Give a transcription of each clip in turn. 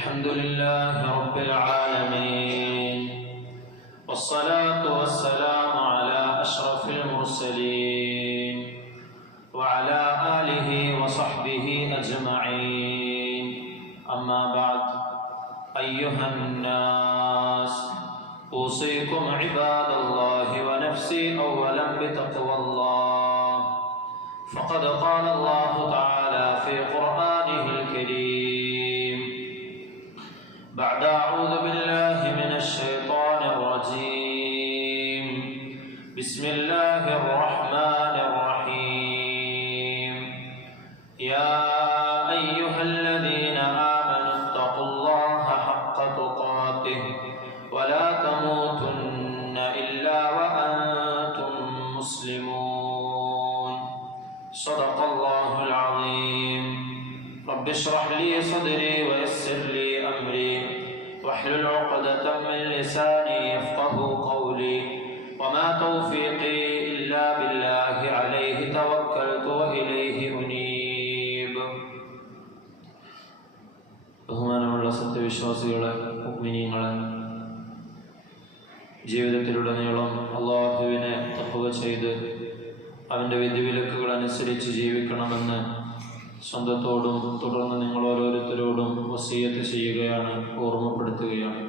الحمد لله رب العالمين والصلاة والسلام على أشرف المرسلين وعلى آله وصحبه أجمعين أما بعد أيها الناس أوصيكم عباد الله ونفسي أولا بتقوى الله فقد قال الله تعالى في قرآنه الكريم بعد أعوذ بالله من الشيطان الرجيم بسم الله الرحمن الرحيم يا أيها الذين آمنوا اتقوا الله حق تقاته ولا تموتن إلا وأنتم مسلمون صدق الله العظيم رب اشرح لي صدري ويسر لي أمري واحلل عقدة من لساني يفقه قولي وما توفيقي إلا بالله عليه توكلت وإليه أنيب ബഹുമാനമുള്ള സത്യവിശ്വാസികളെ മുഅ്മിനീങ്ങളെ ജീവിതത്തിലുടനീളം അല്ലാഹുവിനെ തഖ്വ ചെയ്ത് അവൻ്റെ വിധിവിലക്കുകൾ അനുസരിച്ച് ജീവിക്കണമെന്ന് സ്വന്തത്തോടും തുടർന്ന് നിങ്ങൾ ഓരോരുത്തരോടും വസിയത്ത് ചെയ്യുകയാണ്, ഓർമ്മപ്പെടുത്തുകയാണ്.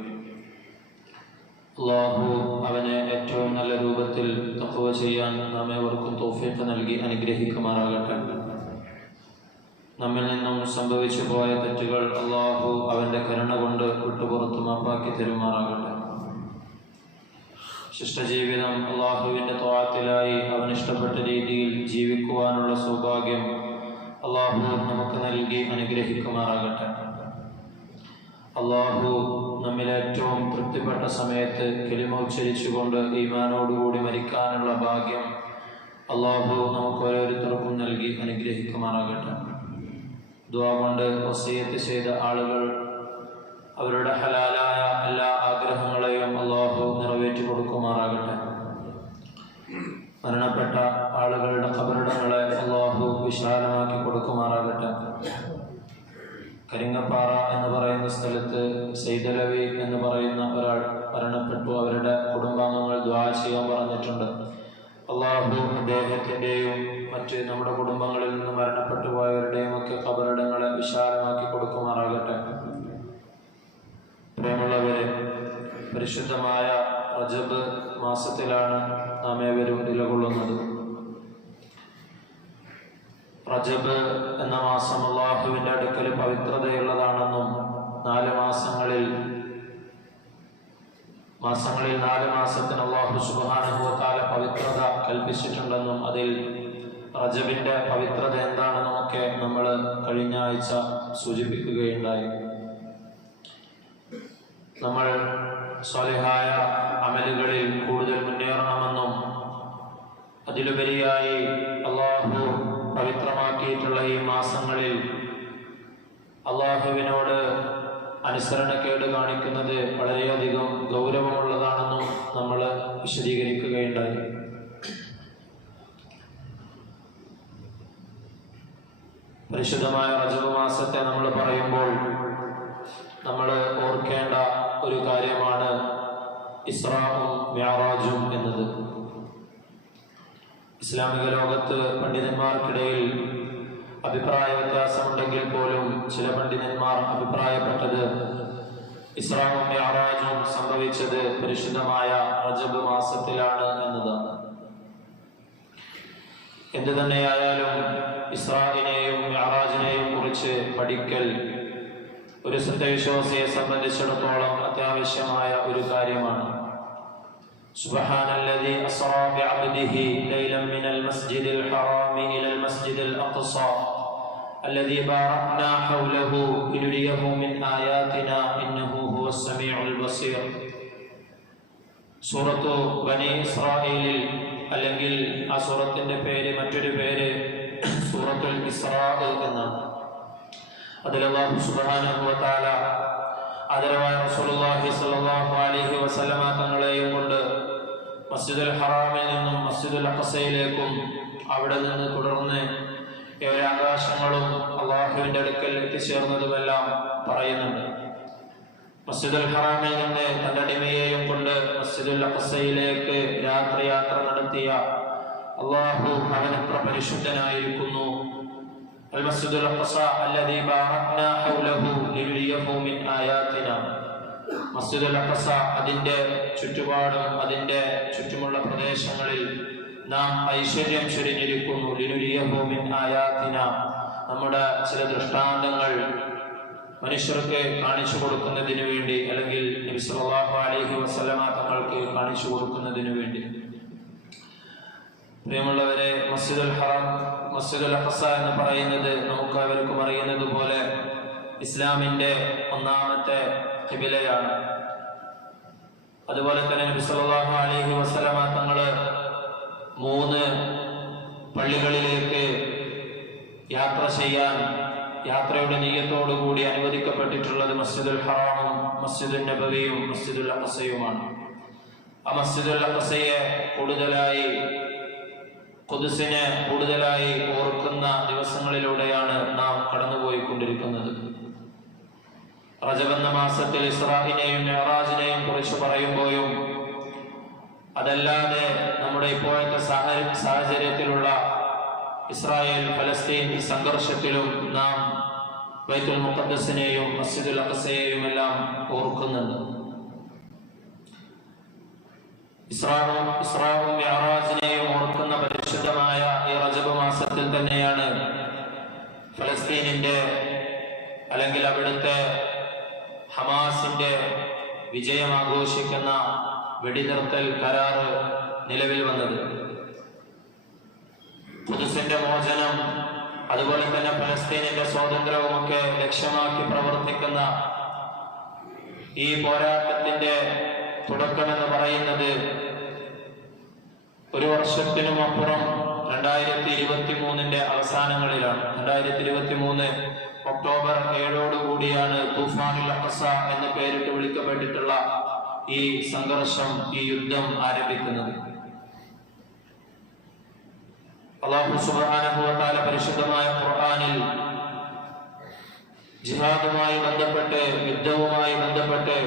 അല്ലാഹു അവനെ ഏറ്റവും നല്ല രൂപത്തിൽ തഖ്വ ചെയ്യാൻ നമ്മേവർക്കും തൗഫീഖ് നൽകി അനുഗ്രഹിക്കുമാറാകട്ടെ. നമ്മിൽ നിന്നും സംഭവിച്ചു പോയ തെറ്റുകൾ അല്ലാഹു അവൻ്റെ കരുണ കൊണ്ട് വിട്ടുപുറത്ത് മാപ്പാക്കി തരുമാറാകട്ടെ. ശിഷ്ടജീവിതം അല്ലാഹുവിൻ്റെ ത്വാഅത്തിലായി അവൻ ഇഷ്ടപ്പെട്ട രീതിയിൽ ജീവിക്കുവാനുള്ള സൗഭാഗ്യം അല്ലാഹു നമുക്ക് നൽകി അനുഗ്രഹിക്കുമാറാകട്ടെ. അല്ലാഹു നമ്മിൽ ഏറ്റവും തൃപ്തിപ്പെട്ട സമയത്ത് കലിമ ഉച്ചരിച്ചുകൊണ്ട് ഈമാനോടുകൂടി മരിക്കാനുള്ള ഭാഗ്യം അല്ലാഹു നമുക്ക് ഓരോരുത്തർക്കും നൽകി അനുഗ്രഹിക്കുമാറാകട്ടെ. ദുആ കൊണ്ട് വസിയത്ത് ചെയ്ത ആളുകൾ അവരുടെ ഹലാലായ എല്ലാ ആഗ്രഹങ്ങളെയും അല്ലാഹു നിറവേറ്റി കൊടുക്കുമാറാകട്ടെ. മരണപ്പെട്ട ആളുകളുടെ ഖബറിടങ്ങളെ അല്ലാഹു വിശാലമാക്കി കൊടുക്കുമാറാകട്ടെ. കരിങ്ങപ്പാറ എന്ന് പറയുന്ന സ്ഥലത്ത് സൈദലവി എന്ന് പറയുന്ന ഒരാൾ മരണപ്പെട്ടു. അവരുടെ കുടുംബാംഗങ്ങൾ ദുആ ചെയ്യാൻ പറഞ്ഞിട്ടുണ്ട്. അല്ലാഹു അദ്ദേഹത്തിൻ്റെയും മറ്റ് നമ്മുടെ കുടുംബങ്ങളിൽ നിന്ന് മരണപ്പെട്ടു പോയവരുടെയും ഒക്കെ ഖബറിടങ്ങളെ വിശാലമാക്കി കൊടുക്കുമാറാകട്ടെ. പ്രിയമുള്ളവരെ, പരിശുദ്ധമായ റജബ് മാസത്തിലാണ് നാം ഏവരും നിലകൊള്ളുന്നത്. റജബ് എന്ന മാസം അല്ലാഹുവിൻ്റെ അടുക്കൽ പവിത്രതയുള്ളതാണെന്നും 4 മാസങ്ങളിൽ 4 മാസത്തിന് അല്ലാഹു സുബ്ഹാനഹു വ തആല പവിത്രത കൽപ്പിച്ചിട്ടുണ്ടെന്നും അതിൽ റജബിൻ്റെ പവിത്രത എന്താണെന്നുമൊക്കെ നമ്മൾ കഴിഞ്ഞ ആഴ്ച സൂചിപ്പിക്കുകയുണ്ടായി. നമ്മൾ സ്വാലിഹായ അമലുകളിൽ കൂടുതൽ മുന്നേറണമെന്നും അതിലുപരിയായി അല്ലാഹു പവിത്രമാക്കിയിട്ടുള്ള ഈ മാസങ്ങളിൽ അല്ലാഹുവിനോട് അനുസരണക്കേട് കാണിക്കുന്നത് വളരെയധികം ഗൗരവമുള്ളതാണെന്നും നമ്മൾ വിശദീകരിക്കുകയുണ്ടായി. പരിശുദ്ധമായ റജബ് മാസത്തെ നമ്മൾ പറയുമ്പോൾ നമ്മൾ ഓർക്കേണ്ട ഒരു കാര്യമാണ് ഇസ്രാഉം മിഅ്റാജും എന്നത്. ഇസ്ലാമിക ലോകത്ത് പണ്ഡിതന്മാർക്കിടയിൽ അഭിപ്രായ വ്യത്യാസമുണ്ടെങ്കിൽ പോലും ചില പണ്ഡിതന്മാർ അഭിപ്രായപ്പെട്ടത് ഇസ്രാഉം മിഅ്റാജും സംഭവിച്ചത് പരിശുദ്ധമായ റജബ് മാസത്തിലാണ് എന്നതാണ്. എന്തു തന്നെയായാലും ഇസ്രാഇനെയും മിഅ്റാജിനെയും കുറിച്ച് പഠിക്കൽ ഒരു സത്യവിശ്വാസിയെ സംബന്ധിച്ചിടത്തോളം അത്യാവശ്യമായ ഒരു കാര്യമാണ്. സുബ്ഹാനല്ലദീ അസ്റാ ബിഅബ്ദിഹി ലൈലൻ മിനൽ മസ്ജിദിൽ ഹറാമി ഇലൽ മസ്ജിദിൽ അഖ്സാ അല്ലദീ ബാറക്നാ ഹൗലഹു ലിനുരിയഹു മിൻ ആയാതിനാ ഇന്നഹു ഹുവസ് സമീഉൽ ബസീർ. സൂറത്തു ബനി ഇസ്രാഈലിൽ, അല്ലെങ്കിൽ ആ സൂറത്തിന്റെ പേര് മറ്റൊരു പേര് സൂറത്തുൽ ഇസ്റാ എന്നാണ്. അതിൽ അല്ലാഹു സുബ്ഹാനഹു വ തആല ആദരവായ റസൂലുള്ളാഹി സ്വല്ലല്ലാഹു അലൈഹി വസല്ലമ തങ്ങളെയും കൊണ്ട് മസ്ജിദുൽ ഹറാമിൽ നിന്നും മസ്ജിദുൽ അഖ്സയിലേക്കും അവിടെ നിന്ന് തുടർന്ന് ആകാശങ്ങളും അള്ളാഹുവിൻ്റെ അടുക്കൽ എത്തിച്ചേർന്നതുമെല്ലാം പറയുന്നുണ്ട്. മസ്ജിദുൽ ഹറാമിൽ നിന്ന് തന്റെ അടിമയെയും കൊണ്ട് മസ്ജിദുൽ അഖ്സയിലേക്ക് രാത്രിയാത്ര നടത്തിയ അല്ലാഹു അവൻ എത്ര പരിശുദ്ധനായിരിക്കുന്നു. അൽ മസ്ജിദുൽ അഖ്സ അല്ലദീ ബാറക്നാ ഹൗലഹു ലിനുരിയഹു മിൻ ആയാതിനാ. മസ്ജിദുൽ അഖ്സ അതിന്റെ ചുറ്റുപാടും അതിന്റെ ചുറ്റുമുള്ള പ്രദേശങ്ങളിൽ നാം ഐശ്വര്യം ചൊരിഞ്ഞിരിക്കുന്നു. ലിനുരിയഹു മിൻ ആയാതിനാ, നമ്മുടെ ചില ദൃഷ്ടാന്തങ്ങൾ മനുഷ്യർക്ക് കാണിച്ചു കൊടുക്കുന്നതിന് വേണ്ടി, അല്ലെങ്കിൽ നബി സല്ലല്ലാഹു അലൈഹി വസല്ലമ തങ്ങൾക്ക് കാണിച്ചു കൊടുക്കുന്നതിന് വേണ്ടി. പ്രിയമുള്ളവരെ, മസ്ജിദുൽ ഹറം, മസ്ജിദുൽ അഖ്സ എന്ന് പറയുന്നത് നമുക്ക് അവർക്കും അറിയുന്നത് പോലെ ഇസ്ലാമിന്റെ ഒന്നാമത്തെ ഖിബലയാണ്. അതുപോലെ തന്നെ നബി സല്ലല്ലാഹു അലൈഹി വസല്ലമ തങ്ങള് 3 പള്ളികളിലേക്ക് യാത്ര ചെയ്യാൻ യാത്രയുടെ നിയ്യത്തോടുകൂടി അനുവദിക്കപ്പെട്ടിട്ടുള്ളത് മസ്ജിദുൽ ഹറാമും മസ്ജിദുൽ നബവിയും മസ്ജിദുൽ അഖ്സയുമാണ്. ആ മസ്ജിദുൽ അഖ്സയെ കൂടുതലായി, ഖുദ്സിനെ കൂടുതലായി ഓർക്കുന്ന ദിവസങ്ങളിലൂടെയാണ് നാം കടന്നുപോയിക്കൊണ്ടിരിക്കുന്നത്. റജബ് എന്ന മാസത്തിൽ ഇസ്രാഇനെയും മിഅ്റാജിനെയും കുറിച്ച് പറയുമ്പോഴും, അതല്ലാതെ നമ്മുടെ ഇപ്പോഴത്തെ സാഹചര്യത്തിലുള്ള ഇസ്രായേൽ ഫലസ്തീൻ സംഘർഷത്തിലും നാം ബൈത്തുൽ മുഖദ്ദസിനെയും മസ്ജിദുൽ അഖ്സയെയും എല്ലാം ഓർക്കുന്നുണ്ട്. ഇസ്രാവും മിഅ്റാജിനെയും ഓർക്കുന്ന പരിശുദ്ധമായ ഈ റജബ് മാസത്തിൽ തന്നെയാണ് ഫലസ്തീനിന്റെ, അല്ലെങ്കിൽ അവിടുത്തെ ഹമാസിന്റെ വിജയം ആഘോഷിക്കുന്ന വെടിനിർത്തൽ കരാറ് നിലവിൽ വന്നത്. ഖുദ്സിന്റെ മോചനം, അതുപോലെ തന്നെ ഫലസ്തീനിന്റെ സ്വാതന്ത്ര്യവുമൊക്കെ ലക്ഷ്യമാക്കി പ്രവർത്തിക്കുന്ന ഈ പോരാട്ടത്തിന്റെ തുടക്കമെന്ന് പറയുന്നത് ഒരു വർഷത്തിനും അപ്പുറം 2023 അവസാനങ്ങളിലാണ്. 2023 ഒക്ടോബർ 7 തൂഫാനുൽ അഖ്സ എന്ന് പേരിട്ട് വിളിക്കപ്പെട്ടിട്ടുള്ള ഈ സംഘർഷം, ഈ യുദ്ധം ആരംഭിക്കുന്നത്. അല്ലാഹു സുബ്ഹാനഹു വ തആല പരിശുദ്ധമായ ഖുർആനിൽ ജിഹാദുമായി ബന്ധപ്പെട്ട്, യുദ്ധവുമായി ബന്ധപ്പെട്ട്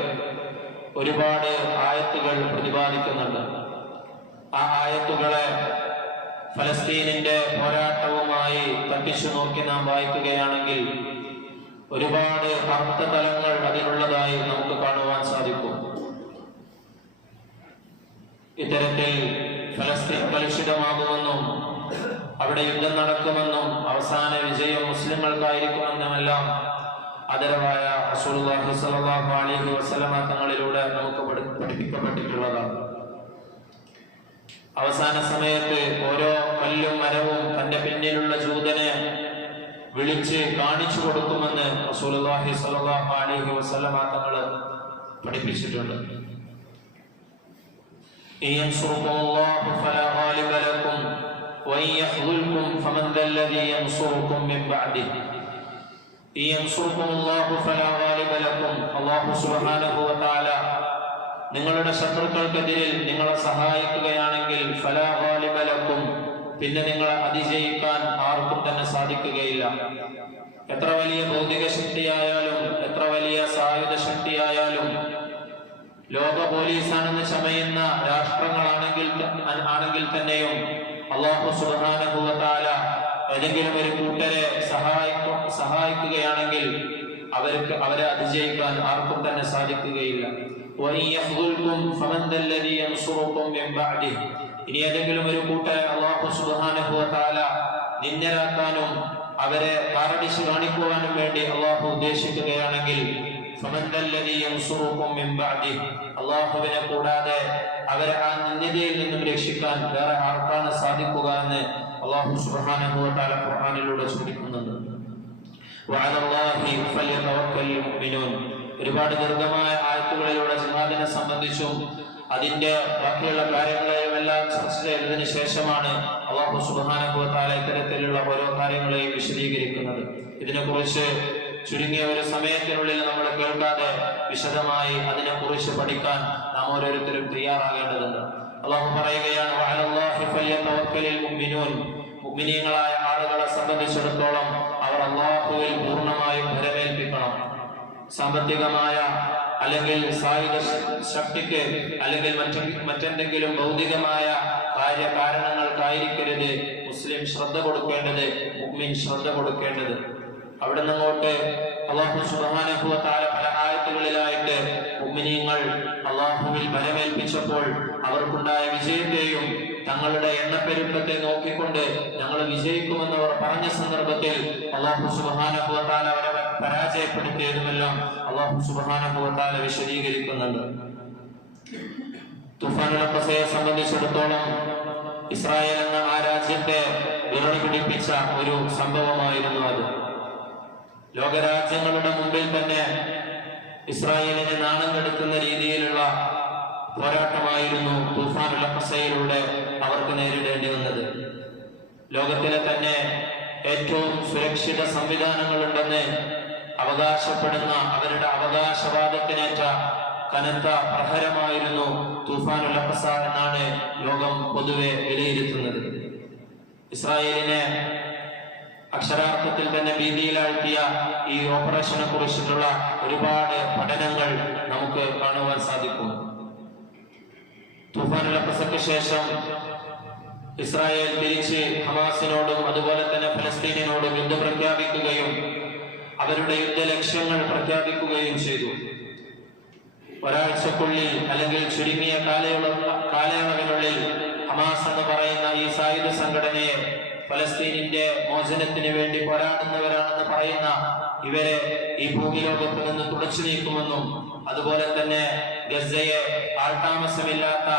ഒരുപാട് ആയത്തുകൾ പ്രതിപാദിക്കുന്നുണ്ട്. ആ ആയത്തുകളെ ഫലസ്തീനിന്റെ പോരാട്ടവുമായി തട്ടിച്ചു നോക്കി നാം വായിക്കുകയാണെങ്കിൽ ഒരുപാട് അർത്ഥതലങ്ങൾ അതിനുള്ളതായി നമുക്ക് കാണുവാൻ സാധിക്കും. ഇത്തരത്തിൽ ഫലസ്തീൻ കലുഷിതമാകുമെന്നും അവിടെ യുദ്ധം നടക്കുമെന്നും അവസാന വിജയം മുസ്ലിങ്ങൾക്കായിരിക്കുമെന്നുമെല്ലാം ആദരവായ റസൂലുള്ളാഹി സ്വല്ലല്ലാഹു അലൈഹി വസല്ലമ തങ്ങളിലൂടെ നമുക്ക് പഠിപ്പിക്കപ്പെട്ടിട്ടുള്ളതാണ്. അവസാന സമയത്ത് ഓരോ കല്ലും മരവും തന്റെ പിന്നിലുള്ള ജൂതനെ വിളിച്ച് കാണിച്ചു കൊടുക്കുമെന്ന് റസൂലുള്ളാഹി സ്വല്ലല്ലാഹു അലൈഹി വസല്ലമ തങ്ങൾ പഠിപ്പിച്ചിട്ടുണ്ട്. ഇൻസുറുല്ലാഹു ഫലാ ഗാലിബ ലക്കും വഇൻ യഖ്ദുൽകും ഫമൻ ദല്ലദീ യൻസുറുകും മിൻ ബഅദിഹി. ഇൻസുറുല്ലാഹു ഫലാ ഗാലിബ ലക്കും, അല്ലാഹു സുബ്ഹാനഹു വ തആല നിങ്ങളുടെ ശത്രുക്കൾക്കെതിരിൽ നിങ്ങളെ സഹായിക്കുകയാണെങ്കിൽ ഫലാ ഗാലിബ ലക്കും, പിന്നെ നിങ്ങളെ അതിജയിക്കാൻ ആർക്കും തന്നെ സാധിക്കുകയില്ല. എത്ര വലിയ ഭൗതിക ശക്തിയായാലും, എത്ര വലിയ സായുധ ശക്തിയായാലും, ലോക പോലീസാണെന്ന് ചമയുന്ന രാഷ്ട്രങ്ങളാണെങ്കിൽ തന്നെയും അല്ലാഹു സുബ്ഹാനഹു വ തആല ഏതെങ്കിലും ഒരു കൂട്ടരെ സഹായിക്കുകയാണെങ്കിൽ അവരെ അതിജയിക്കാൻ ആർക്കും തന്നെ സാധിക്കുകയില്ല. ഇനി ഏതെങ്കിലും ഒരു കൂട്ടരെ അല്ലാഹു സുബ്ഹാനഹു വ തആല നിന്ദരാക്കാനും അവരെ കാറടിച്ച് കാണിക്കുവാനും വേണ്ടി അല്ലാഹു ഉദ്ദേശിക്കുകയാണെങ്കിൽ അല്ലാഹുവിനെ കൂടാതെ അവരെ ആ നിന്ദയിൽ നിന്നും രക്ഷിക്കാൻ വേറെ ആർക്കാണ് സാധിക്കുക എന്ന് അല്ലാഹു സുബ്ഹാനഹു വ തആല ഖുർആനിലൂടെ സൂചിപ്പിക്കുന്നുണ്ട്. വഅലല്ലാഹി ഫല്യതവക്കലിൽ മുഅ്മിനൂൻ. ഒരുപാട് ദീർഘമായ ആയത്തുകളിലൂടെ ജിഹാദിനെ സംബന്ധിച്ചും അതിന്റെ ബാക്കിയുള്ള കാര്യങ്ങളെയുമെല്ലാം ചർച്ച ചെയ്തതിനു ശേഷമാണ് അല്ലാഹു സുബ്ഹാനഹു വ തആല ഇത്തരത്തിലുള്ള ഓരോ കാര്യങ്ങളെയും വിശദീകരിക്കുന്നത്. ഇതിനെക്കുറിച്ച് ചുരുങ്ങിയ ഒരു സമയത്തിനുള്ളിൽ നമ്മൾ കേൾക്കാതെ വിശദമായി അതിനെക്കുറിച്ച് പഠിക്കാൻ നാം ഓരോരുത്തരും തയ്യാറാകേണ്ടതുണ്ട്. അല്ലാഹു പറയുകയാണ്, വഅലല്ലാഹി ഫല്യതവക്കലിൽ മുഅ്മിനൂൻ. മുഅ്മിനീങ്ങളായ ആളുകളെ സംബന്ധിച്ചിടത്തോളം അവർ അല്ലാഹുവിൽ പൂർണ്ണമായും ഭരമേൽപ്പിക്കണം. സാമ്പത്തികമായ അല്ലെങ്കിൽ സായുധ ശക്തിക്ക് അല്ലെങ്കിൽ മറ്റെന്തെങ്കിലും ഭൗതികമായ കാര്യകാരണങ്ങൾക്കായിരിക്കരുത് മുസ്ലിം ശ്രദ്ധ കൊടുക്കേണ്ടത്, മുഅ്മിൻ ശ്രദ്ധ കൊടുക്കേണ്ടത്. അവിടെ നിന്നങ്ങോട്ട് അല്ലാഹു സുബ്ഹാനഹു വ തആല പല ആയത്തുകളിലായിട്ട് മുഅ്മിനീങ്ങൾ അല്ലാഹുവിൽ ബലമേൽപ്പിച്ചപ്പോൾ അവർക്കുണ്ടായ വിജയത്തെയും തങ്ങളുടെ എണ്ണപ്പെരുപ്പത്തെ നോക്കിക്കൊണ്ട് ഞങ്ങൾ വിജയിക്കുമെന്ന് അവർ പറഞ്ഞ സന്ദർഭത്തിൽ അല്ലാഹു സുബ്ഹാനഹു വ തആല അവരെ പരാജയപ്പെടുത്തിയതുമെല്ലാം അല്ലാഹു സുബ്ഹാനഹു വ തആല വിശദീകരിക്കുന്നുണ്ട്. തുഫാനുൽ അഖ്സയെ സംബന്ധിച്ചിടത്തോളം ഇസ്രായേൽ എന്ന ആ രാജ്യത്തെ വിരളി പിടിപ്പിച്ച ഒരു സംഭവമായിരുന്നു അത്. ലോകരാജ്യങ്ങളുടെ മുമ്പിൽ തന്നെ ഇസ്രായേലിനെ നാണം കെടുത്തുന്ന രീതിയിലുള്ള പോരാട്ടമായിരുന്നു തുഫാനുൽ അഖ്സയിലൂടെ അവർക്ക് നേരിടേണ്ടി വന്നത്. ലോകത്തിലെ തന്നെ ഏറ്റവും സുരക്ഷിത സംവിധാനങ്ങളുണ്ടെന്ന് അവകാശപ്പെടുന്ന അവരുടെ അവകാശവാദത്തിനേറ്റ കനത്ത പ്രഹരമായിരുന്നു തുഫാനുൽ അഖ്സ എന്നാണ് ലോകം പൊതുവെ വിലയിരുത്തുന്നത്. ഇസ്രായേലിനെ അക്ഷരാർത്ഥത്തിൽ തന്നെ ഭീതിയിലാഴ്ത്തിയ ഈ ഓപ്പറേഷനെ കുറിച്ചിട്ടുള്ള ഒരുപാട് പഠനങ്ങൾ നമുക്ക് കാണുവാൻ സാധിക്കും. തുഫാനുൽ അഖ്സയ്ക്ക് ശേഷം ഇസ്രായേൽ തിരിച്ച് ഹമാസിനോടും അതുപോലെ തന്നെ ഫലസ്തീനിനോടും യുദ്ധം പ്രഖ്യാപിക്കുകയും അവരുടെ യുദ്ധ ലക്ഷ്യങ്ങൾ പ്രഖ്യാപിക്കുകയും ചെയ്തു. ഒരാഴ്ചക്കുള്ളിൽ അല്ലെങ്കിൽ ചുരുങ്ങിയ കാലയളവിനുള്ളിൽ ഹമാസ് എന്ന് പറയുന്ന ഈ സായുധ സംഘടനയെ ഫലസ്തീനിന്റെ മോചനത്തിന് വേണ്ടി പോരാടുന്നവരാണെന്ന് പറയുന്ന ഇവരെ ഈ ഭൂമിലോകത്ത് നിന്ന് തുടച്ചു നീക്കുമെന്നും അതുപോലെ തന്നെ ഗസയെ ആൾതാമസമില്ലാത്ത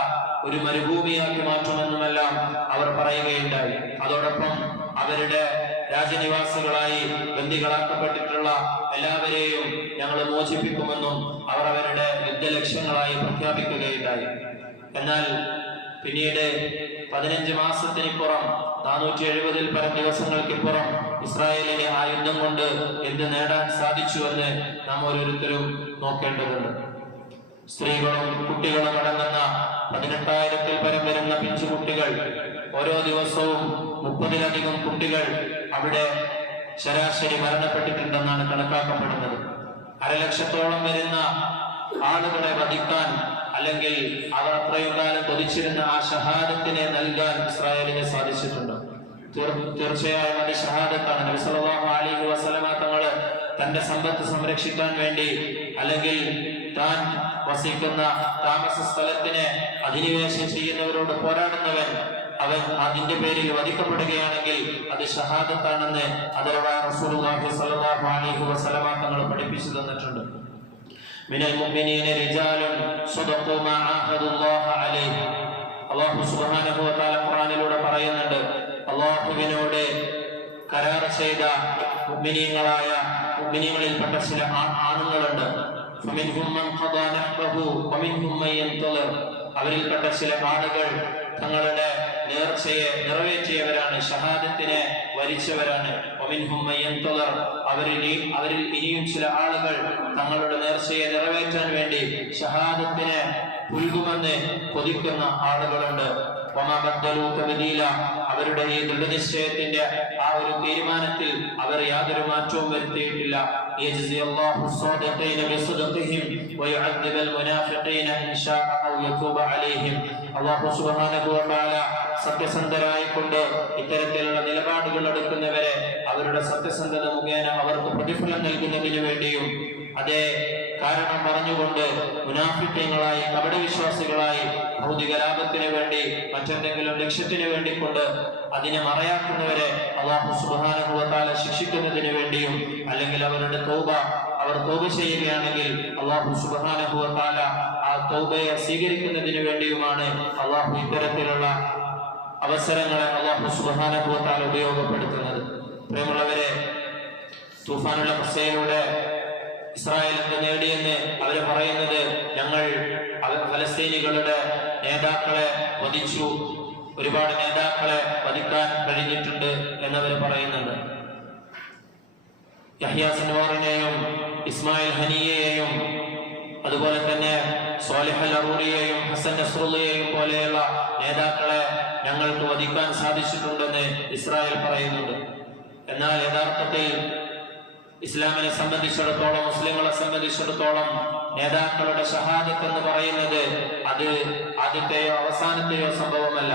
ഒരു മരുഭൂമിയാക്കി മാറ്റുമെന്നുമെല്ലാം അവർ പറയുകയുണ്ടായി. അതോടൊപ്പം അവരുടെ രാജനിവാസികളായി ബന്ദികളാക്കപ്പെട്ടിട്ടുള്ള എല്ലാവരെയും ഞങ്ങൾ മോചിപ്പിക്കുമെന്നും അവർ അവരുടെ യുദ്ധലക്ഷ്യങ്ങളായി പ്രഖ്യാപിക്കുകയുണ്ടായി. എന്നാൽ പിന്നീട് 15 മാസത്തിനിപ്പുറം 470 പരം ദിവസങ്ങൾക്കിപ്പുറം ഇസ്രായേലിനെ ആ യുദ്ധം കൊണ്ട് എന്ത് നേടാൻ സാധിച്ചുവെന്ന് നാം ഓരോരുത്തരും നോക്കേണ്ടതുണ്ട്. സ്ത്രീകളും കുട്ടികളും അടങ്ങുന്ന 18,000 പരം വരുന്ന പിഞ്ചുകുട്ടികൾ, ഓരോ ദിവസവും 30-ലധികം കുട്ടികൾ അവിടെ ശരാശരി മരണപ്പെട്ടിട്ടുണ്ടെന്നാണ് കണക്കാക്കപ്പെടുന്നത്. 1,00,000-ഓളം വരുന്ന ആളുകളെ വധിക്കാൻ അല്ലെങ്കിൽ അവർ അത്രയും കാലം കൊതിച്ചിരുന്ന ആ ഷഹാദത്തിനെ നൽകാൻ ഇസ്രായേലിന് സാധിച്ചിട്ടുണ്ട്. തീർച്ചയായും അത് ഷഹാദത്താണ്. നബി സല്ലല്ലാഹു അലൈഹി വസല്ലമ തങ്ങള് തന്റെ സമ്പത്ത് സംരക്ഷിക്കാൻ വേണ്ടി അല്ലെങ്കിൽ താൻ വസിക്കുന്ന താമസ സ്ഥലത്തിനെ അധിനിവേശം ചെയ്യുന്നവരോട് പോരാടുന്നവൻ അവൻ അതിന്റെ പേരിൽ വധിക്കപ്പെടുകയാണെങ്കിൽ അത് ഷഹാദത്താണെന്ന് ആദരവായ റസൂലുള്ളാഹി സ്വല്ലല്ലാഹു അലൈഹി വസല്ലമ തങ്ങൾ പഠിപ്പിച്ചു തന്നിട്ടുണ്ട്. മിനൽ മുഅ്മിനീന റിജാലുൻ സദഖൂ മാ ആഹദുല്ലാഹ അലൈഹി. അല്ലാഹു സുബ്ഹാനഹു വ തആല ഖുർആനിലൂടെ പറയുന്നുണ്ട്, അല്ലാഹുവിനോട് കരാർ ചെയ്ത മുഅ്മിനീങ്ങളായ മുഅ്മിനീങ്ങളിൽപ്പെട്ട ചില ആണുങ്ങളുണ്ട്. ഫമിൻഹും മൻ ഖദാ നഹ്ബഹു വമിൻഹും മൻ യൻതളിർ. അവരിൽപ്പെട്ട ചില ആളുകൾ തങ്ങളുടെ നേർച്ചയെ നിറവേറ്റിയവരാണ്, ഷഹാദത്തിനെ വരിച്ചവരാണ്. വമിൻഹും മൻ യൻതളിർ. അവരിൽ ഇനിയും ചില ആളുകൾ തങ്ങളുടെ നേർച്ചയെ നിറവേറ്റാൻ വേണ്ടി ഷഹാദത്തിനെ പുൽകുമെന്ന് കൊതിക്കുന്ന ആളുകളുണ്ട്. അവരുടെ ഈ ദൃഢനിശ്ചയത്തിന്റെ ആ ഒരു തീരുമാനത്തിൽ അവർ യാതൊരു മാറ്റവും വരുത്തിയിട്ടില്ല. സത്യസന്ധരായിക്കൊണ്ട് ഇത്തരത്തിലുള്ള നിലപാടുകൾ എടുക്കുന്നവരെ അവരുടെ സത്യസന്ധത മുഖേന അവർക്ക് പ്രതിഫലം നൽകുന്നതിനു വേണ്ടിയും അതേ കാരണം പറഞ്ഞുകൊണ്ട് മുനാഫിഖീങ്ങളായി കപടവിശ്വാസികളായി ഭൗതിക ലാഭത്തിന് വേണ്ടി മറ്റെന്തെങ്കിലും ലക്ഷ്യത്തിന് വേണ്ടി കൊണ്ട് അതിനെ മറയാക്കുന്നവരെ അല്ലാഹു സുബ്ഹാനഹു വ തആല ശിക്ഷിക്കുന്നതിന് വേണ്ടിയും അല്ലെങ്കിൽ അവരുടെ അവർ തൗബ ചെയ്യുകയാണെങ്കിൽ അല്ലാഹു സുബ്ഹാനഹു വ തആല ആ തൗബയെ സ്വീകരിക്കുന്നതിന് വേണ്ടിയുമാണ് അല്ലാഹു ഇത്തരത്തിലുള്ള അവസരങ്ങളെ അല്ലാഹു സുബ്ഹാനഹു വ തആല ഉപയോഗപ്പെടുത്തുന്നത്. പ്രിയമുള്ളവരെ, തൂഫാനുൽ അഖ്സയിലൂടെ ഇസ്രായേൽ എന്ത് നേടിയെന്ന് അവർ പറയുന്നത്, ഞങ്ങൾ ഫലസ്തീനികളുടെ നേതാക്കളെ വധിച്ചു, ഒരുപാട് നേതാക്കളെ വധിക്കാൻ കഴിഞ്ഞിട്ടുണ്ട് എന്നവർ പറയുന്നുണ്ട്. യഹ്യ സിൻവാറിനെയും ഇസ്മായിൽ ഹനിയെയും അതുപോലെ തന്നെ സ്വാലിഹ് അൽ അറൂറിയെയും ഹസൻ നസ്റുള്ളയെയും പോലെയുള്ള നേതാക്കളെ ഞങ്ങൾക്ക് വധിക്കാൻ സാധിച്ചിട്ടുണ്ടെന്ന് ഇസ്രായേൽ പറയുന്നുണ്ട്. എന്നാൽ യഥാർത്ഥത്തിൽ ഇസ്ലാമിനെ സംബന്ധിച്ചിടത്തോളം, മുസ്ലിങ്ങളെ സംബന്ധിച്ചിടത്തോളം നേതാക്കളുടെ ഷഹാദത്ത് എന്ന് പറയുന്നത് അത് ആദ്യത്തെയോ അവസാനത്തെയോ സംഭവമല്ല.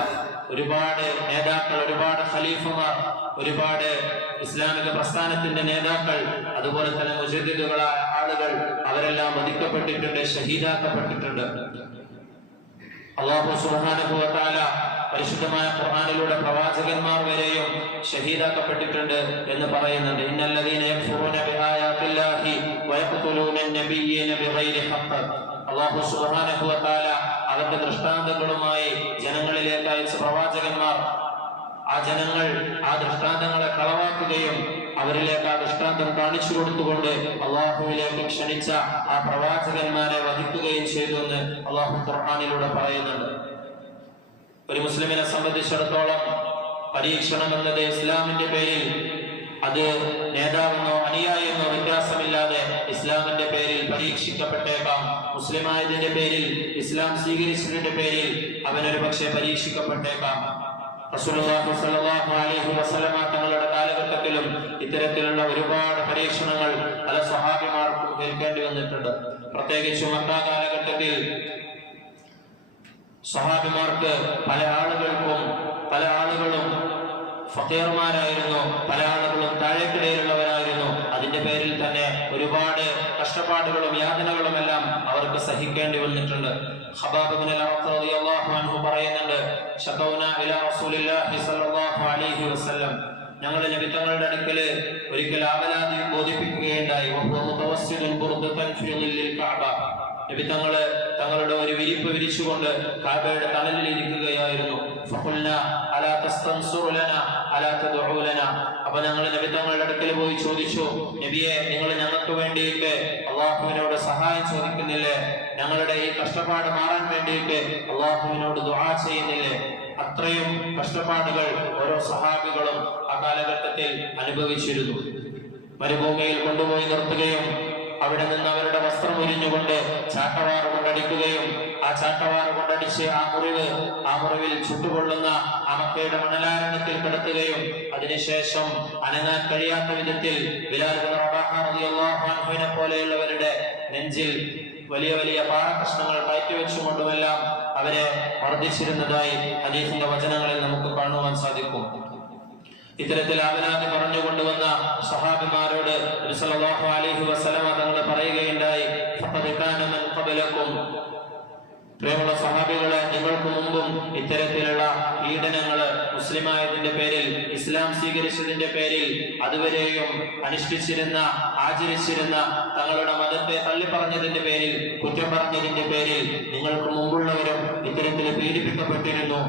ഒരുപാട് നേതാക്കൾ, ഒരുപാട് ഖലീഫമാർ, ഒരുപാട് ഇസ്ലാമിക പ്രസ്ഥാനത്തിന്റെ നേതാക്കൾ, അതുപോലെ തന്നെ മുജദ്ദിദുകളായ ആളുകൾ, അവരെല്ലാം വധിക്കപ്പെട്ടിട്ടുണ്ട്, ഷഹീദാക്കപ്പെട്ടിട്ടുണ്ട്. അല്ലാഹു സുബ്ഹാനഹു വ തആല പരിശുദ്ധമായ ഖുർആനിലൂടെ പ്രവാചകന്മാർ വരെയും ഷഹീദാക്കപ്പെട്ടിട്ടുണ്ട് എന്ന് പറയുന്നുണ്ട്. ഇന്നല്ലദീന യക്ഫുറൂന ബിആയാതില്ലാഹി വയഖ്തുലൂന അൻ-നബിയ്യീന ബിഗൈരി ഹഖ്. അല്ലാഹു സുബ്ഹാനഹു വ തആല അവന്റെ ദൃഷ്ടാന്തങ്ങളുമായി ജനങ്ങളിലേക്ക് അയച്ച പ്രവാചകന്മാർ, ആ ജനങ്ങൾ ആ ദൃഷ്ടാന്തങ്ങളെ കളവാക്കുകയും അവരിലേക്ക് ആ ദൃഷ്ടാന്തം കാണിച്ചു കൊടുത്തുകൊണ്ട് അള്ളാഹുവിലേക്ക് ക്ഷണിച്ച ആ പ്രവാചകന്മാരെ വധിക്കുകയും ചെയ്തു എന്ന് അള്ളാഹു ഖുർആനിലൂടെ പറയുന്നുണ്ട്. ഒരു മുസ്ലിമിനെ സംബന്ധിച്ചിടത്തോളം പരീക്ഷണം എന്നത് ഇസ്ലാമിന്റെ പേരിൽ, അത് നേതാവെന്നോ അനുയായെന്നോ വ്യത്യാസമില്ലാതെ ഇസ്ലാമിന്റെ പേരിൽ പരീക്ഷിക്കപ്പെട്ടേക്കാം. മുസ്ലിമായതിന്റെ പേരിൽ, ഇസ്ലാം സ്വീകരിച്ചതിന്റെ പേരിൽ അവനൊരു പക്ഷേ പരീക്ഷിക്കപ്പെട്ടേക്കാം. റസൂലുള്ളാഹി സ്വല്ലല്ലാഹു അലൈഹി വസല്ലമ തങ്ങളുടെ കാലഘട്ടത്തിലും ഇത്തരത്തിലുള്ള ഒരുപാട് പരീക്ഷണങ്ങൾ പല സ്വഹാബിമാർക്കും കേൾക്കേണ്ടി വന്നിട്ടുണ്ട്. പ്രത്യേകിച്ച് മക്ക കാലഘട്ടത്തിൽ സ്വഹാബിമാർക്ക് പല ആളുകളും ഫഖീർമാരായിരുന്നു, പല ആളുകളും താഴേക്കിടയിലുള്ളവരായിരുന്നു. അതിന്റെ പേരിൽ തന്നെ ഒരുപാട് കഷ്ടപ്പാടുകളും യാതനകളും എല്ലാം അവർക്ക് സഹിക്കേണ്ടി വന്നിട്ടുണ്ട്. ഖബാബ് ഇബ്നു അൽ-അറത്ത് റളിയല്ലാഹു അൻഹു പറയുന്നുണ്ട്, ശകൗന ഇലാ റസൂലില്ലാഹി സ്വല്ലല്ലാഹു അലൈഹി വസല്ലം, ഞങ്ങൾ നബി തങ്ങളുടെ അടുക്കൽ ഒരിക്കൽ ആവലാതി ബോധിപ്പിക്കുകയുണ്ടായി. വഹുവ മുതവസ്സിദുൻ ബുർദതൻ ഫീ ളിൽ കഅബ. നബി തങ്ങളുടെ ഒരു വിരിപ്പ് വിരിച്ചുകൊണ്ട് കഅബയുടെ തണലിൽ ഇരിക്കുകയായിരുന്നു. ഫഖുൽനാ അലാ തസ്തൻസുറു ലനാ അലാ തദ്ഉ ലനാ. അപ്പോൾ ഞങ്ങൾ നബി തങ്ങളുടെ അടുക്കൽ പോയി ചോദിച്ചു, നബിയെ, നിങ്ങൾ ഞങ്ങൾക്ക് വേണ്ടിയിട്ട് അല്ലാഹുവിനോട് സഹായം ചോദിക്കുന്നില്ലേ? ഞങ്ങളുടെ ഈ കഷ്ടപ്പാട് മാറാൻ വേണ്ടിയിട്ട് അല്ലാഹുവിനോട് ദുആ ചെയ്യുന്നില്ലേ? അത്രയും കഷ്ടപ്പാടുകൾ ഓരോ സഹാബികളും ആ കാലഘട്ടത്തിൽ അനുഭവിച്ചിരുന്നു. മരുഭൂമിയിൽ കൊണ്ടുപോയി നിർത്തുകയും അവിടെ നിന്ന് അവരുടെ വസ്ത്രം ഉരിഞ്ഞുകൊണ്ട് ചാട്ടവാറ് കൊണ്ടടിക്കുകയും ആ ചാട്ടവാറ് കൊണ്ടടിച്ച് ആ മുറിവിൽ ചുട്ടുകൊള്ളുന്ന ആ മക്കയുടെ മണലാരണ്യത്തിൽ കിടത്തുകയും അതിനുശേഷം അനങ്ങാൻ കഴിയാത്ത വിധത്തിൽ ബിലാൽ ഇബ്നു റബാഹ റളിയല്ലാഹു അൻഹുവിനെ പോലെയുള്ളവരുടെ നെഞ്ചിൽ വലിയ വലിയ പാറകഷ്ണങ്ങൾ കയറ്റിവെച്ചുകൊണ്ടുമെല്ലാം അവരെ മർദ്ദിച്ചിരുന്നതായി ഹദീസിന്റെ വചനങ്ങളിൽ നമുക്ക് കാണുവാൻ സാധിക്കും. ഇത്തരത്തിൽ ആവലാതി പറഞ്ഞുകൊണ്ടുവന്ന സഹാബിമാരോട് നബി സല്ലല്ലാഹു അലൈഹി വസല്ലമ തങ്ങൾ പറയുകയുണ്ടായി, ഫഖദ് കാന മൻ ഖബലകും, പ്രിയമുള്ള സഹാബികളെ, നിങ്ങൾക്ക് മുമ്പും ഇത്തരത്തിലുള്ള പീഡനങ്ങള് മുസ്ലിമായതിന്റെ പേരിൽ, ഇസ്ലാം സ്വീകരിച്ചതിന്റെ പേരിൽ അതുവരെയും അനുഷ്ഠിച്ചിരുന്ന, ആചരിച്ചിരുന്ന തങ്ങളുടെ മതത്തെ തള്ളിപ്പറഞ്ഞതിന്റെ പേരിൽ, കുറ്റം പറഞ്ഞതിന്റെ പേരിൽ നിങ്ങൾക്ക് മുമ്പുള്ളവരും ഇത്തരത്തിൽ പീഡിപ്പിക്കപ്പെട്ടിരുന്നു.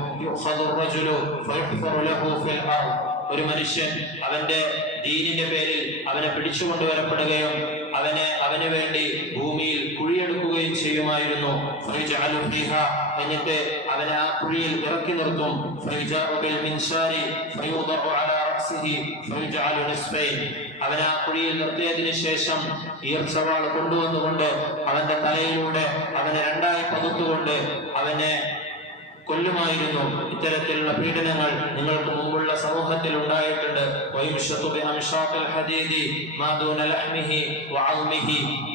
ഒരു മനുഷ്യൻ അവന്റെ ദീനിന്റെ പേരിൽ അവനെ പിടിച്ചുകൊണ്ടുവരപ്പെടുകയും അവന് വേണ്ടി ഭൂമിയിൽ കുഴിയെടുക്കുകയും ചെയ്യുമായിരുന്നു. എന്നിട്ട് അവനെ ആ കുഴിയിൽ ഇറക്കി നിർത്തും. അവനെ ആ കുഴിയിൽ നിർത്തിയതിനു ശേഷം ഈർച്ചവാൾ കൊണ്ടുവന്നുകൊണ്ട് അവന്റെ തലയിലൂടെ അവനെ രണ്ടായി പകുത്തുകൊണ്ട് അവനെ കൊല്ലുമായിരുന്നു. ഇത്തരത്തിലുള്ള പീഡനങ്ങൾ നിങ്ങൾക്ക് മുമ്പുള്ള സമൂഹത്തിൽ ഉണ്ടായിട്ടുണ്ട്.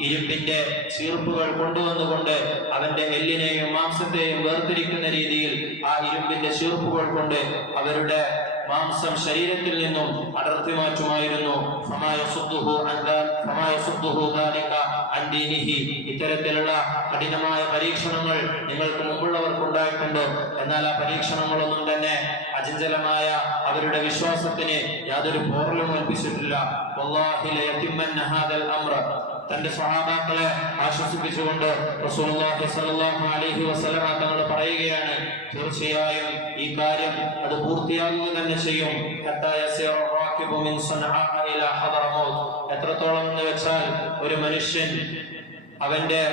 ഇരുമ്പിന്റെ ചീർപ്പുകൾ കൊണ്ടുവന്നുകൊണ്ട് അവന്റെ എല്ലിനെയും മാംസത്തെയും വേർതിരിക്കുന്ന രീതിയിൽ ആ ഇരുമ്പിന്റെ ചീർപ്പുകൾ കൊണ്ട് അവരുടെ മാംസം ശരീരത്തിൽ നിന്നും അടർത്തി മാറ്റുമായിരുന്നു. ഇത്തരത്തിലുള്ള കഠിനമായ പരീക്ഷണങ്ങൾ നിങ്ങൾക്ക് മുമ്പുള്ളവർക്കുണ്ടായിട്ടുണ്ട്. എന്നാൽ ആ പരീക്ഷണങ്ങളൊന്നും തന്നെ അചഞ്ചലമായ അവരുടെ വിശ്വാസത്തിന് യാതൊരു പോറലും ഏൽപ്പിച്ചിട്ടില്ല. തന്റെ സ്വഹാബാക്കളെ ആശ്വസിപ്പിച്ചുകൊണ്ട് റസൂലുള്ളാഹി സ്വല്ലല്ലാഹു അലൈഹി വസല്ലമ തങ്ങൾ പറയുകയാണ്, തീർച്ചയായും ഈ കാര്യം അത് പൂർത്തിയാകുക തന്നെ ചെയ്യും. എത്രത്തോളം എന്ന് വെച്ചാൽ, ഒരു മനുഷ്യൻ അവന്റെ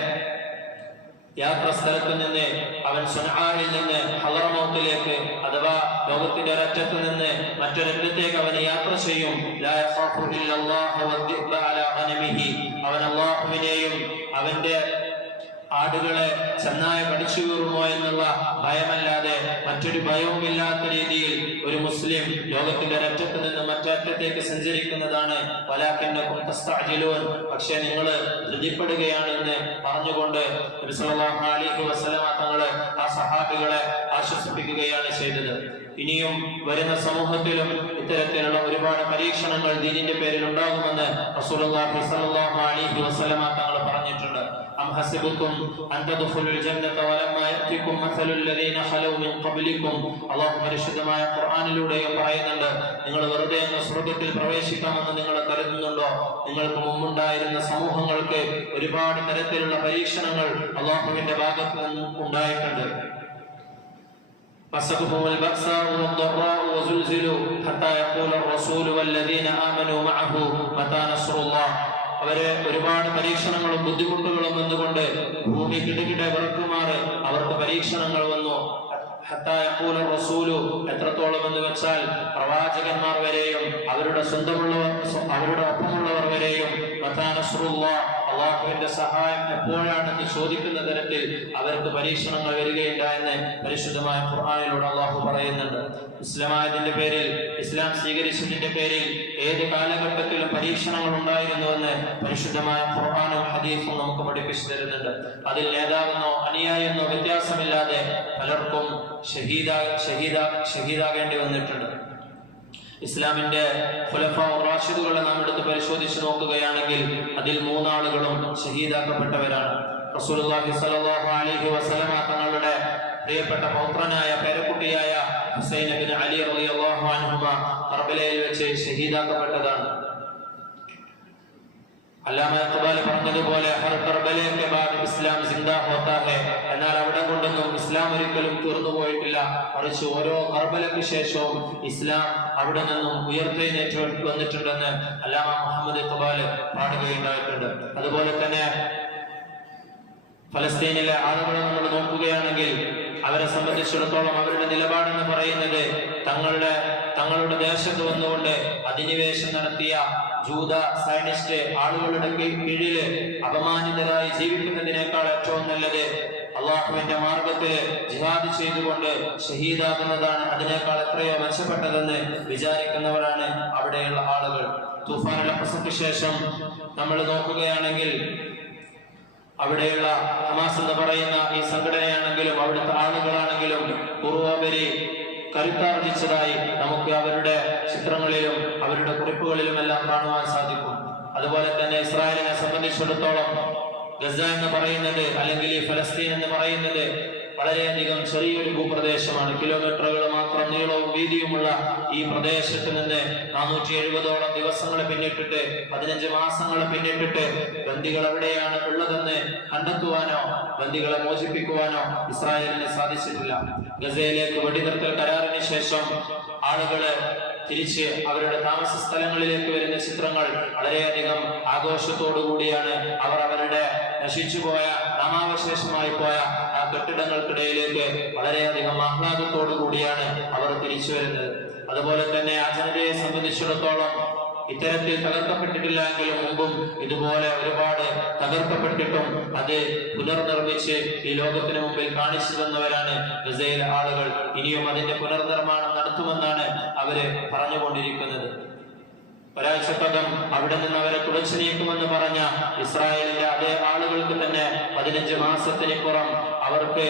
യാത്രാ സ്ഥലത്ത് നിന്ന് അവൻ സനആയിൽ നിന്ന് ഹളറമൗത്തിലേക്ക്, അഥവാ ലോകത്തിന്റെ ഒരറ്റത്ത് നിന്ന് മറ്റൊരറ്റത്തേക്ക് അവൻ യാത്ര ചെയ്യും. അവൻ അല്ലാഹുവിനെയും അവന്റെ ആടുകളെ ചെന്നായ കടിച്ചു കീറുമോ എന്നുള്ള ഭയമല്ലാതെ മറ്റൊരു ഭയവുമില്ലാത്ത രീതിയിൽ ഒരു മുസ്ലിം ലോകത്തിന്റെ ഒരറ്റത്ത് നിന്ന് മറ്ററ്റത്തേക്ക് സഞ്ചരിക്കുന്നതാണ്. വലാകിന്നകും തസ്തഅജിലൂൻ, പക്ഷേ നിങ്ങൾ ധൃതിപ്പെടുകയാണെന്ന് പറഞ്ഞുകൊണ്ട് നബി സല്ലല്ലാഹു അലൈഹി വസല്ലമ തങ്ങളെ ആ സഹാബികളെ ആശ്വസിപ്പിക്കുകയാണ് ചെയ്തത്. ഇനിയും വരുന്ന സമൂഹത്തിലും ഇത്തരത്തിലുള്ള ഒരുപാട് പരീക്ഷണങ്ങൾ ദീനിന്റെ പേരിൽ ഉണ്ടാകുമെന്ന് റസൂലുള്ളാഹി സ്വല്ലല്ലാഹു അലൈഹി വസല്ലമ തങ്ങൾ പറഞ്ഞിട്ടുണ്ട്. അം ഹസിബതും അൻ തദ്ഖുലുൽ ജന്നത വലമ്മാ യഅതികും മസലുൽ ലദീന ഖലൂ മിൻ ഖബ്ലികും. അല്ലാഹു പരിശുദ്ധമായ ഖുർആനിലൂടെ പറയുന്നുണ്ട്, നിങ്ങൾ വെറുതെ അങ്ങ് സ്വർഗ്ഗത്തിൽ പ്രവേശിക്കാമെന്ന് നിങ്ങൾ കരുതുന്നുണ്ടോ? നിങ്ങൾക്ക് മുമ്പുണ്ടായിരുന്ന സമൂഹങ്ങൾക്ക് ഒരുപാട് തരത്തിലുള്ള പരീക്ഷണങ്ങൾ അല്ലാഹുവിന്റെ ഭാഗത്ത് നിന്ന് ഉണ്ടായിട്ടുണ്ട്. فَسَقَطَهُ الْبَأْسَاءُ وَالضَّرَّاءُ وَزُلْزِلُوا حَتَّى يَقُولَ الرَّسُولُ وَالَّذِينَ آمَنُوا مَعَهُ مَتَى نَصْرُ اللَّهِ. അവരെ ഒരുപാട് പരീക്ഷണങ്ങളും ബുദ്ധിമുട്ടുകളും വന്നുകൊണ്ട് ഭൂമി കിടുകിടെ വിറക്കുമാറ് അവർക്ക് പരീക്ഷണങ്ങൾ വന്നു. ഹത്താ യഖൂല റസൂലു, എത്രത്തോളം എന്ന് വെച്ചാൽ പ്രവാചകന്മാർ വരെയും അവരുടെ ഒപ്പമുള്ളവർ വരെയും മതാ നസ്റുല്ലാഹ്, അള്ളാഹുവിന്റെ സഹായം എപ്പോഴാണെന്ന് ചോദിക്കുന്ന തരത്തിൽ അവർക്ക് പരീക്ഷണങ്ങൾ വരികയുണ്ടായെന്ന് പരിശുദ്ധമായ ഖുർആനിലൂടെ അള്ളാഹു പറയുന്നുണ്ട്. ഇസ്ലാമായതിന്റെ പേരിൽ, ഇസ്ലാം സ്വീകരിച്ചതിന്റെ പേരിൽ ഏത് കാലഘട്ടത്തിലും പരീക്ഷണങ്ങൾ ഉണ്ടായിരുന്നുവെന്ന് പരിശുദ്ധമായ ഖുർആനും ഹദീസും നമുക്ക് പഠിപ്പിച്ചു തരുന്നുണ്ട്. അതിൽ നേതാവെന്നോ അനുയായെന്നോ വ്യത്യാസമില്ലാതെ പലർക്കും ഷഹീദാകേണ്ടി വന്നിട്ടുണ്ട്. ഇസ്ലാമിന്റെ ഖുലഫാ റാഷിദുകളെ നാം എടുത്ത് പരിശോധിച്ച് നോക്കുകയാണെങ്കിൽ അതിൽ 3 ആളുകളും ഷഹീദാക്കപ്പെട്ടവരാണ്. റസൂലുള്ളാഹി സ്വല്ലല്ലാഹു അലൈഹി വസല്ലമ തങ്ങളുടെ പ്രിയപ്പെട്ട പൗത്രനായ പേരക്കുട്ടിയായ ഹുസൈൻ ഇബ്നു അലി റളിയല്ലാഹു അൻഹുമ കർബലയിൽ വെച്ച് ഷഹീദാക്കപ്പെട്ടതാണ്. അല്ലാമ ഇഖ്ബാൽ പറഞ്ഞതുപോലെ ഹർ കർബല കെ ബാദ് ഇസ്ലാം സിന്ദാ ഹോത്താ ഹൈ, എന്നാൽ അവിടെ കൊണ്ടൊന്നും ഇസ്ലാം ഒരിക്കലും തീർന്നു പോയിട്ടില്ല. മറിച്ച് ഓരോ കർബലയ്ക്ക് ശേഷവും ഇസ്ലാം അവിടെ നിന്നും ഉയർത്തെഴുന്നേറ്റ് വന്നിട്ടുണ്ടെന്ന് അല്ലാമ മുഹമ്മദ് ഇഖ്ബാൽ പാടുകയുണ്ടായിട്ടുണ്ട്. അതുപോലെ തന്നെ ഫലസ്തീനിലെ ആളുകളെ നമ്മൾ നോക്കുകയാണെങ്കിൽ അവരെ സംബന്ധിച്ചിടത്തോളം അവരുടെ നിലപാടെന്ന് പറയുന്നത് തങ്ങളുടെ ദേശത്ത് വന്നുകൊണ്ട് അധിനിവേശം നടത്തിയ ജൂത സയനിസ്റ്റ് ആളുകളുടെ കീഴിൽ അപമാനിതരായി ജീവിക്കുന്നതിനേക്കാൾ ഏറ്റവും നല്ലത് അള്ളാഹുവിന്റെ മാർഗത്തില് ജിഹാദ് ചെയ്തുകൊണ്ട് ഷഹീദാകുന്നതാണ്, അതിനേക്കാൾ എത്രയോ മെച്ചപ്പെട്ടതെന്ന് വിചാരിക്കുന്നവരാണ് അവിടെയുള്ള ആളുകൾ. തൂഫാനുൽ അഖ്സയ്ക്ക് ശേഷം നമ്മൾ നോക്കുകയാണെങ്കിൽ അവിടെയുള്ള ഹമാസ് എന്ന് പറയുന്ന ഈ സംഘടനയാണെങ്കിലും അവിടുത്തെ ആളുകളാണെങ്കിലും പൂർവോപരി കരുത്താർജിച്ചതായി നമുക്ക് അവരുടെ ചിത്രങ്ങളിലും അവരുടെ കുറിപ്പുകളിലും എല്ലാം കാണുവാൻ സാധിക്കും. അതുപോലെ തന്നെ ഇസ്രായേലിനെ സംബന്ധിച്ചിടത്തോളം ഗസ എന്ന് പറയുന്നത് അല്ലെങ്കിൽ ഈ ഫലസ്തീൻ എന്ന് പറയുന്നത് വളരെയധികം ചെറിയൊരു ഭൂപ്രദേശമാണ്. കിലോമീറ്ററുകൾ മാത്രം നീളവും വീതിയുമുള്ള ഈ പ്രദേശത്ത് നിന്ന് 470ഓളം ദിവസങ്ങൾ പിന്നിട്ടിട്ട് 15 മാസങ്ങൾ പിന്നിട്ടിട്ട് ബന്ദികൾ എവിടെയാണ് ഉള്ളതെന്ന് കണ്ടെത്തുവാനോ ബന്ദികളെ മോചിപ്പിക്കുവാനോ ഇസ്രായേലിന് സാധിച്ചിട്ടില്ല. ഗസയിലേക്ക് വെടിനിർത്തൽ കരാറിന് ശേഷം ആളുകള് തിരിച്ച് അവരുടെ താമസ സ്ഥലങ്ങളിലേക്ക് വരുന്ന ചിത്രങ്ങൾ വളരെയധികം ആഘോഷത്തോടു കൂടിയാണ് അവർ അവരുടെ നശിച്ചുപോയ നാമാവശേഷമായി പോയ ആ കെട്ടിടങ്ങൾക്കിടയിലേക്ക് വളരെയധികം ആഹ്ലാദത്തോടു കൂടിയാണ് അവർ തിരിച്ചു വരുന്നത്. അതുപോലെ തന്നെ ആ ജനതയെ സംബന്ധിച്ചിടത്തോളം ഇത്തരത്തിൽ തകർക്കപ്പെട്ടിട്ടില്ല എങ്കിലും മുമ്പും ഇതുപോലെ ഒരുപാട് തകർക്കപ്പെട്ടിട്ടും അത് പുനർനിർമ്മിച്ച് ഈ ലോകത്തിന് മുമ്പിൽ കാണിച്ചു തന്നവരാണ് ഗസയിലെ ആളുകൾ. ഇനിയും അതിന്റെ പുനർനിർമ്മാണം നടത്തുമെന്നാണ് അവര് പറഞ്ഞുകൊണ്ടിരിക്കുന്നത്. ഒരാഴ്ചക്കകം അവിടെ നിന്ന് അവരെ തുടച്ചു നീക്കുമെന്ന് പറഞ്ഞ ഇസ്രായേലിന്റെ അതേ ആളുകൾക്ക് തന്നെ 15 മാസത്തിനിപ്പുറം അവർക്ക്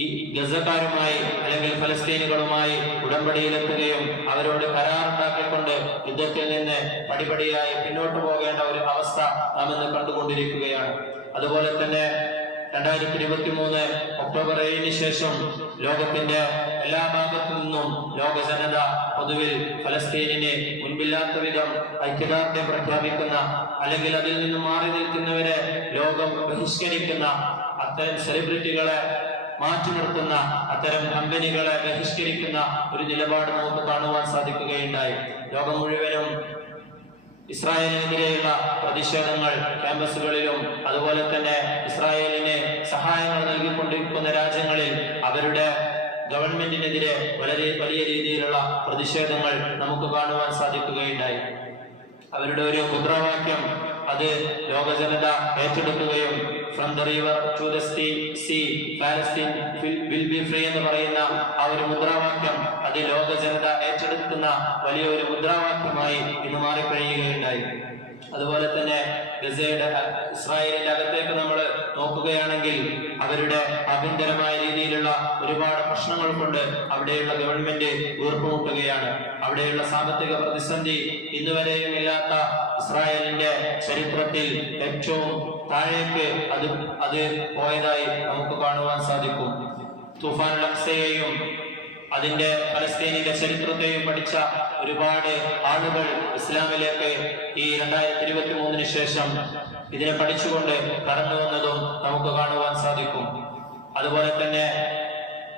ഈ ഗസക്കാരുമായി അല്ലെങ്കിൽ ഫലസ്തീനുകളുമായി ഉടമ്പടിയിലെത്തുകയും അവരോട് കരാറുണ്ടാക്കിക്കൊണ്ട് യുദ്ധത്തിൽ നിന്ന് പടിപടിയായി പിന്നോട്ട് പോകേണ്ട ഒരു അവസ്ഥ നാം ഇന്ന് കണ്ടുകൊണ്ടിരിക്കുകയാണ്. അതുപോലെ തന്നെ 2023 ഒക്ടോബർ 7 ശേഷം ലോകത്തിന്റെ എല്ലാ ഭാഗത്തു നിന്നും ലോക ജനത പൊതുവിൽ ഫലസ്തീനിനെ മുൻപില്ലാത്ത വിധം ഐക്യദാർഢ്യം പ്രഖ്യാപിക്കുന്ന അല്ലെങ്കിൽ അതിൽ നിന്നും മാറി നിൽക്കുന്നവരെ ലോകം ബഹിഷ്കരിക്കുന്ന അത്തരം സെലിബ്രിറ്റികളെ മാറ്റി നിർത്തുന്ന അത്തരം കമ്പനികളെ ബഹിഷ്കരിക്കുന്ന ഒരു നിലപാട് നമുക്ക് കാണുവാൻ സാധിക്കുകയുണ്ടായി. ലോകം മുഴുവനും ഇസ്രായേലിനെതിരെയുള്ള പ്രതിഷേധങ്ങൾ ക്യാമ്പസുകളിലും അതുപോലെ തന്നെ ഇസ്രായേലിന് സഹായങ്ങൾ നൽകിക്കൊണ്ടിരിക്കുന്ന രാജ്യങ്ങളിൽ അവരുടെ ഗവൺമെന്റിനെതിരെ വലിയ രീതിയിലുള്ള പ്രതിഷേധങ്ങൾ നമുക്ക് കാണുവാൻ സാധിക്കുകയുണ്ടായി. അവരുടെ ഒരു മുദ്രാവാക്യം അത് ലോക ജനത ഏറ്റെടുക്കുകയും from the river to the sea Palestine will be free എന്ന് പറയുന്ന ആ ഒരു മുദ്രാവാക്യം അത് ലോക ജനത ഏറ്റെടുക്കുന്ന വലിയൊരു മുദ്രാവാക്യമായി ഇന്ന് മാറിക്കഴിയുകയുണ്ടായി. അതുപോലെ തന്നെ ഗസയുടെ ഇസ്രായേലിന്റെ അകത്തേക്ക് നമ്മൾ നോക്കുകയാണെങ്കിൽ അവരുടെ ആഭ്യന്തരമായ രീതിയിലുള്ള ഒരുപാട് പ്രശ്നങ്ങൾ കൊണ്ട് അവിടെയുള്ള ഗവൺമെന്റ് വീർപ്പുമുട്ടുകയാണ്. അവിടെയുള്ള സാമ്പത്തിക പ്രതിസന്ധി ഇന്നുവരെയും ഇല്ലാത്ത ഇസ്രായേലിന്റെ ചരിത്രത്തിൽ ഏറ്റവും താഴേക്ക് അത് പോയതായി നമുക്ക് കാണുവാൻ സാധിക്കും. തൂഫാൻ അൽ-അഖ്സയെയും അതിന്റെ ഫലസ്തീനിന്റെ ചരിത്രത്തെയും പഠിച്ച ഒരുപാട് ആളുകൾ ഇസ്ലാമിലേക്ക് ഈ 2023 ശേഷം ഇതിനെ പഠിച്ചുകൊണ്ട് കടന്നു വന്നതും നമുക്ക് കാണുവാൻ സാധിക്കും. അതുപോലെ തന്നെ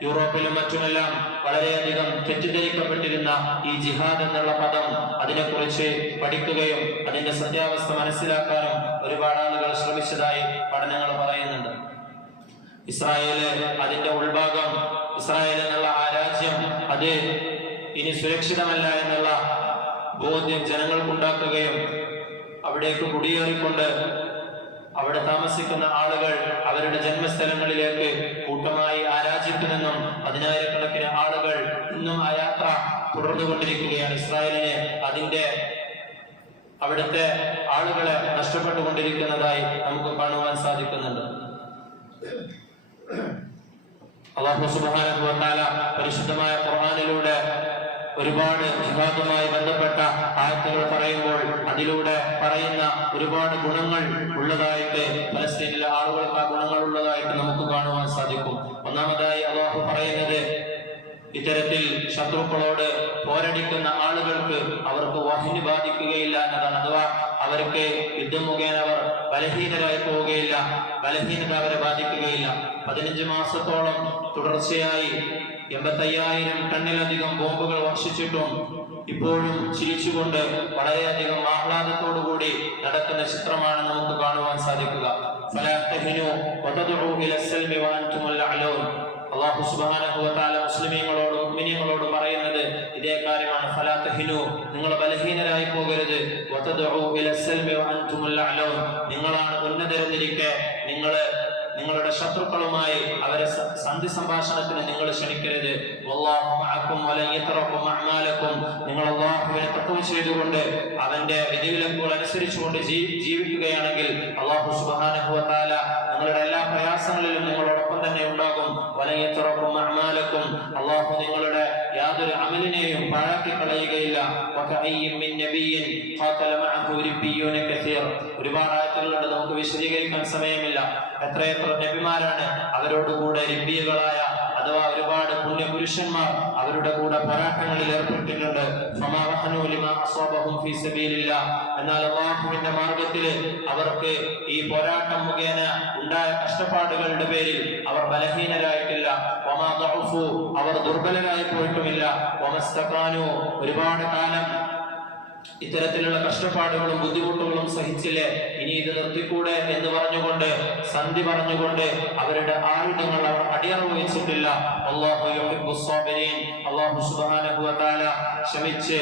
യൂറോപ്പിലും മറ്റുമെല്ലാം വളരെയധികം തെറ്റിദ്ധരിക്കപ്പെട്ടിരുന്ന ഈ ജിഹാദ് എന്നുള്ള പദം, അതിനെക്കുറിച്ച് പഠിക്കുകയും അതിന്റെ സത്യാവസ്ഥ മനസ്സിലാക്കാനും ഒരുപാട് ആളുകൾ ശ്രമിച്ചതായി പഠനങ്ങൾ പറയുന്നുണ്ട്. ഇസ്രായേല്, അതിന്റെ ഉൾഭാഗം, ഇസ്രായേൽ എന്നുള്ള ആ രാജ്യം അത് ഇനി സുരക്ഷിതമല്ല എന്നുള്ള ബോധ്യം ജനങ്ങൾക്കുണ്ടാക്കുകയും അവിടേക്ക് കുടിയേറിക്കൊണ്ട് അവിടെ താമസിക്കുന്ന ആളുകൾ അവരുടെ ജന്മസ്ഥലങ്ങളിലേക്ക് കൂട്ടമായി ആ രാജ്യത്തു നിന്നും 10,000-കണക്കിന് ആളുകൾ ഇന്നും ആ യാത്ര തുടർന്നുകൊണ്ടിരിക്കുകയാണ്. ഇസ്രായേലിന് അതിന്റെ അവിടുത്തെ ആളുകളെ നഷ്ടപ്പെട്ടുകൊണ്ടിരിക്കുന്നതായി നമുക്ക് കാണുവാൻ സാധിക്കുന്നുണ്ട്. അല്ലാഹു സുബ്ഹാനഹു വ തആല പരിശുദ്ധമായ ഖുർആനിലൂടെ ഒരുപാട് ജിഹാദുമായി ബന്ധപ്പെട്ട ആയത്തുകൾ പറയുമ്പോൾ അതിലൂടെ പറയുന്ന ഒരുപാട് ഗുണങ്ങൾ ഉള്ളതായിട്ട്, ഫലസ്തീനിലെ ആളുകൾക്ക് ആ ഗുണങ്ങൾ ഉള്ളതായിട്ട് നമുക്ക് കാണുവാൻ സാധിക്കും. ഒന്നാമതായി അല്ലാഹു പറയുന്നത്, ഇത്തരത്തിൽ ശത്രുക്കളോട് പോരടിക്കുന്ന ആളുകൾക്ക് അവർക്ക് വഹ്നി ബാധിക്കുകയില്ല എന്നതാണ്. അഥവാ അവർക്ക് യുദ്ധം മുഖേന അവർ ബലഹീനരായി പോവുകയില്ല, ബലഹീനത അവരെ ബാധിക്കുകയില്ല. 15 മാസത്തോളം തുടർച്ചയായി 85,000 ടണ്ണിലധികം ബോംബുകൾ വർഷിച്ചിട്ടും ഇപ്പോഴും ചിരിച്ചുകൊണ്ട് വളരെയധികം ആഹ്ലാദത്തോടുകൂടി നടക്കുന്ന ചിത്രമാണ് നമുക്ക് കാണുവാൻ സാധിക്കുക. അല്ലാഹു സുബ്ഹാനഹു വ തആല മുസ്ലിമീങ്ങളോട് മുഅ്മിനീങ്ങളോട് പറയുന്നത് ഇതേ കാര്യമാണ്. ഫലാ തഹിനു, നിങ്ങൾ ബലഹീനരായി പോകരുത്. വതദഉ ഇലസ്സൽമി വഅൻതുമുൽ അഅലൂൻ, നിങ്ങളാണ് ഉന്നതരെന്നിരിക്കെ നിങ്ങളുടെ ശത്രുക്കളുമായി അവരെ സന്ധി സംഭാഷണത്തിന് നിങ്ങൾ ക്ഷണിക്കരുത്. വല്ലാഹു മഅക്കും വലൻ യതറക്കും അഅമാലക്കും, നിങ്ങൾ അല്ലാഹുവിനെ തഖ്വ ചെയ്തുകൊണ്ട് അവന്റെ വിധിവിലക്കുകൾ അനുസരിച്ചുകൊണ്ട് ജീവിക്കുകയാണെങ്കിൽ അല്ലാഹു സുബ്ഹാനഹു വ തആല നിങ്ങളുടെ എല്ലാ പ്രയാസങ്ങളിലും നിങ്ങളോടൊപ്പം തന്നെ ഉണ്ടാകും. വലൻ യതറക്കും അഅമാലക്കും, അല്ലാഹു നിങ്ങളുടെ യാതൊരു അമലിനെയും പാഴാക്കി കളയുകയില്ല. വകഅയ്യിൻ മിൻ നബിയ്യിൻ ഖാതല മഅഹു റിബ്ബിയൂന കസീർ, ഒരുപാട് ആയത്തുകളുണ്ട്, നമുക്ക് വിശദീകരിക്കാൻ സമയമില്ല. എത്രയെത്ര നബിമാരാണ് അവരോടുകൂടെ റിബ്ബികളായ അഥവാ ഒരുപാട് പുണ്യപുരുഷന്മാർ അവരുടെ കൂടെ പോരാട്ടങ്ങളിൽ ഏർപ്പെട്ടിട്ടുണ്ട്. എന്നാൽ അല്ലാഹുവിന്റെ മാർഗത്തിൽ അവർക്ക് ഈ പോരാട്ടം മുഖേന ഉണ്ടായ കഷ്ടപ്പാടുകളുടെ പേരിൽ അവർ ബലഹീനരായിട്ടില്ല. അവർ ദുർബലരായി പോയിട്ടുമില്ല. ഒരുപാട് കാലം ഇത്തരത്തിലുള്ള കഷ്ടപ്പാടുകളും ബുദ്ധിമുട്ടുകളും സഹിച്ചില്ലേ, ഇനി ഇത് നിർത്തിക്കൂടെ എന്ന് പറഞ്ഞുകൊണ്ട്, സന്ധി പറഞ്ഞുകൊണ്ട് അവരുടെ ആയുധങ്ങൾ അവർ അടിയറവ് വെച്ചിട്ടില്ല. അല്ലാഹു യുഹിബ്ബുസ് സാബിരീൻ, അല്ലാഹു സുബ്ഹാനഹു വ തആല ക്ഷമിച്ച്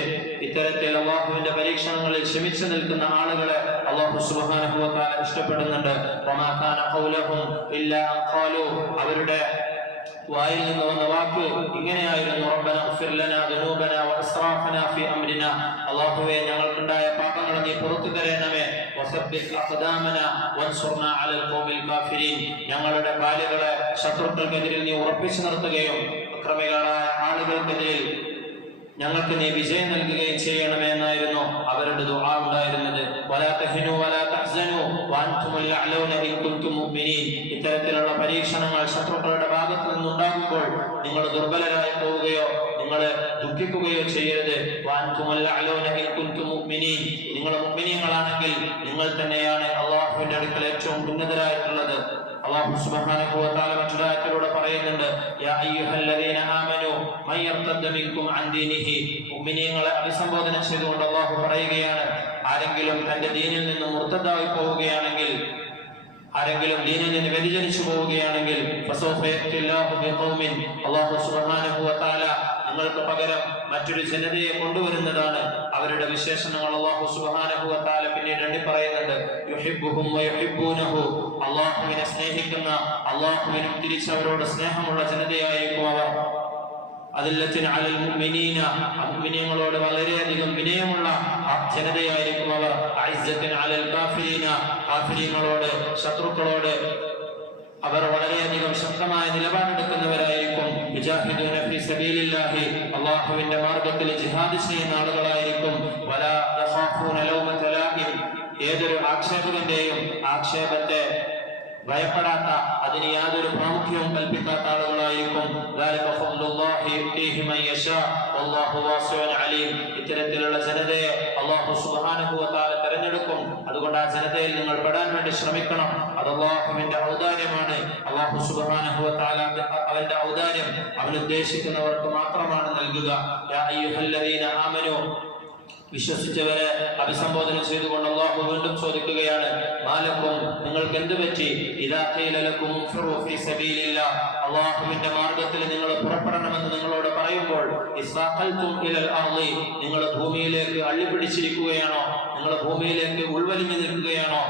ഇത്തരത്തിൽ അല്ലാഹുവിന്റെ പരീക്ഷണങ്ങളിൽ ക്ഷമിച്ചു നിൽക്കുന്ന ആളുകളെ അല്ലാഹു സുബ്ഹാനഹു വ തആല ഇഷ്ടപ്പെടുന്നുണ്ട്. വമാ കാന ഖൗലഹും ഇല്ലാ അൻ ഖാലു, അവരുടെ വായിൽ നിന്ന് വന്ന വാക്ക് ഇങ്ങനെയായിരുന്നു, റബ്ബനാ ഇഗ്ഫിർ ലനാ ദുനൂബനാ വഇസ്റാഫനാ ഫീ അംരിനാ, അല്ലാഹുവേ ഞങ്ങൾക്കുണ്ടായ പാപങ്ങളെ നീ പുറത്തു തരണമേ. വസബ്ബിത് അഖ്ദാമനാ വൻസുർനാ അലൽ ഖൗമിൽ കാഫിരീൻ, ഞങ്ങളുടെ കാലുകളെ ശത്രുക്കൾക്കെതിരിൽ നീ ഉറപ്പിച്ചു നിർത്തുകയും അക്രമികളായ ആളുകൾക്കെതിരിൽ ഞങ്ങൾക്ക് നീ വിജയം നൽകുകയും ചെയ്യണമേ എന്നായിരുന്നു അവരുടെ ദുആ ഉണ്ടായിരുന്നത്. വലാ തഹിനു വലാ തഹ്സനു വഅൻതുമുൽ അഅലൂന ഇൻ കുൻതും മുഅ്മിനീൻ, ഇത്തരത്തിലുള്ള പരീക്ഷണങ്ങൾ ശത്രുക്കളുടെ ഭാഗത്ത് നിന്നുണ്ടാകുമ്പോൾ നിങ്ങൾ ദുർബലരായി പോവുകയോ നിങ്ങൾ ദുഃഖിക്കുകയോ ചെയ്യരുത്. വഅൻതുമുൽ അഅലൂന ഇൻ കുൻതും മുഅ്മിനീൻ, നിങ്ങൾ മുഅ്മിനീങ്ങളാണെങ്കിൽ നിങ്ങൾ തന്നെയാണ് അല്ലാഹുവിന്റെ അടുക്കൽ ഏറ്റവും ഉന്നതരായിട്ടുള്ളത്. അല്ലാഹു സുബ്ഹാനഹു വ തആല മറ്റൊരായത്തിലൂടെ പറയുന്നുണ്ട്, യാ അയ്യുഹല്ലദീന ആമനു മൻ യർതദ്ദ മിൻകും അൻ ദീനിഹി, മുഅ്മിനീങ്ങളെ അഭിസംബോധന ചെയ്തുകൊണ്ട് അല്ലാഹു പറയുകയാണ്, ആരെങ്കിലും തന്റെ ദീനിൽ നിന്ന് മുർത്തദായി പോവുകയാണെങ്കിൽ, ആരെങ്കിലും ദീനിൽ നിന്ന് വ്യതിചലിച്ചു പോവുകയാണെങ്കിൽ, ഫസൗഫ യഅ്തില്ലാഹു ബിഖൗമിൻ, അല്ലാഹു സുബ്ഹാനഹു വ തആല നിങ്ങൾക്ക് പകരം മറ്റൊരു ജനതയെ കൊണ്ടുവരുന്നതാണ്. അവരുടെ വിശേഷണങ്ങൾ അല്ലാഹു സുബ്ഹാനഹു വ തആല പിന്നീട് എണ്ണി പറയുന്നുണ്ട്, യുഹിബ്ബുഹും വയുഹിബ്ബൂനഹു, അള്ളാഹുവിനെ സ്നേഹിക്കുന്ന, അള്ളാഹുവിനും തിരിച്ചവരോട് സ്നേഹമുള്ള ജനതയായിരിക്കും അവർ. അദില്ലത്തിൻ അലൽ മുഅ്മിനീന, മുഅ്മിനീങ്ങളോട് വളരെയധികം വിനയമുള്ള ജനതയായിരിക്കും അവർ. അഇസ്സത്തിൻ അലൽ കാഫിരീന, കാഫിരീങ്ങളോട്, ശത്രുക്കളോട് അവർ വളരെയധികം ശക്തമായ നിലപാടെടുക്കുന്നവരായിരിക്കും. യുജാഹിദൂന ഫീ സബീലില്ലാഹി, അല്ലാഹുവിന്റെ മാർഗ്ഗത്തിൽ ജിഹാദ് ചെയ്യുന്ന ആളുകളായിരിക്കും. വലാ യഖാഫൂന ലൗമത ലാഇം, ഏതൊരു ആക്ഷേപകന്റെയും ആക്ഷേപത്തെ ഭയപ്പെടാത്ത, അതിന് യാതൊരു പ്രാമുഖ്യവും കൽപ്പിക്കാത്ത ആളുകളായിരിക്കും. ഇത്തരത്തിലുള്ള ജനതയെ അല്ലാഹു സുബ്ഹാനഹു വ തആല തിരഞ്ഞെടുക്കും. അതുകൊണ്ട് ആ ജനതയിൽ നിങ്ങൾ പെടാൻ വേണ്ടി ശ്രമിക്കണം. അത് അല്ലാഹുവിന്റെ ഔദാര്യമാണ്. അല്ലാഹു സുബ്ഹാനഹു വ തആല അവന്റെ ഔദാര്യം അവൻ ഉദ്ദേശിക്കുന്നവർക്ക് മാത്രമാണ് നൽകുക. യാ അയ്യുഹല്ലദീന ആമനൂ, വിശ്വസിച്ചവരെ അഭിസംബോധന ചെയ്തുകൊണ്ട് അല്ലാഹു വീണ്ടും ചോദിക്കുകയാണ്, മാലക്കും, നിങ്ങൾക്ക് എന്ത് പറ്റി? ഇദാ ഖീല ലക്കും ഫിറൂ ഫീ സബീലില്ലാഹ്, അല്ലാഹുവിന്റെ മാർഗ്ഗത്തിൽ നിങ്ങൾ പുറപ്പെടണമെന്ന് നിങ്ങളോട് പറയുമ്പോൾ, ഇസ്സാഖൽതും ഇലൽ അർളി, നിങ്ങൾ ഭൂമിയിലേക്ക് അള്ളിപ്പിടിച്ചിരിക്കുകയാണോ? നിങ്ങൾ ഭൂമിയിലേക്ക് ഉൾവലിഞ്ഞു നിൽക്കുകയാണോ?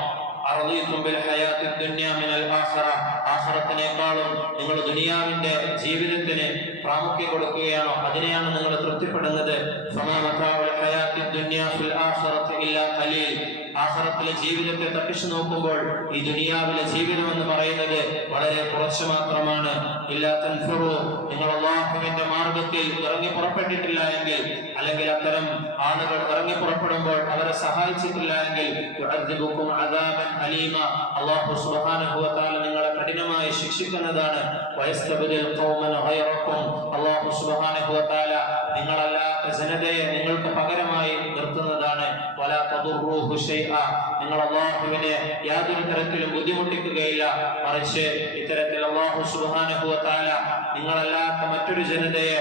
അർളീതും ബിൽ ഹയാത്തിദ് ദുനിയ മിനൽ ആഖിറ, ആഖിറത്തിനേക്കാളും നിങ്ങൾ ദുനിയാവിന്റെ ജീവിതത്തിന് പ്രാമുഖ്യം കൊടുക്കുകയാണോ? അതിനെയാണ് നിങ്ങൾ തൃപ്തിപ്പെടുന്നത്? ഫമാ മതാഉൽ ഹയാത്തിദ് ദുനിയ ഫിൽ ആഖിറതി ഇല്ലാ ഖലീൽ, ആഖിറത്തിലെ ജീവിതത്തെ തട്ടിച്ചു നോക്കുമ്പോൾ ഈ ദുനിയാവിലെ ജീവിതം എന്ന് പറയുന്നത് വളരെ കുറച്ച് മാത്രമാണ്. ഇല്ലാ തൻഫുറു, നിങ്ങൾ അല്ലാഹുവിന്റെ മാർഗ്ഗത്തിൽ ഇറങ്ങി പുറപ്പെട്ടിട്ടില്ല എങ്കിൽ, അല്ലെങ്കിൽ അത്തരം ആളുകൾ ഇറങ്ങി പുറപ്പെടുമ്പോൾ അവരെ സഹായിച്ചിട്ടില്ല എങ്കിൽ, യുഅദ്ദിബുകും അദാബൻ അലീമ, അല്ലാഹു സുബ്ഹാനഹു വ തആല നിങ്ങളെ കഠിനമായി ശിക്ഷിക്കുന്നതാണ്. വയസ്തബ്ദിൽ ഖൗമൻ ഗൈറക്കും, അല്ലാഹു സുബ്ഹാനഹു വ തആല നിങ്ങളല്ലാത്ത ജനതയെ നിങ്ങൾക്ക് പകരമായി നിർത്തുന്നതാണ്. വലാ തദുറൂഹു ശൈഅ, നിങ്ങൾ അല്ലാഹുവിനെ യാതൊരു തരത്തിലും ബുദ്ധിമുട്ടിക്കുകയില്ല. മറിച്ച് ഇത്തരത്തിൽ അല്ലാഹു സുബ്ഹാനഹു വ തആല നിങ്ങളല്ലാത്ത മറ്റൊരു ജനതയെ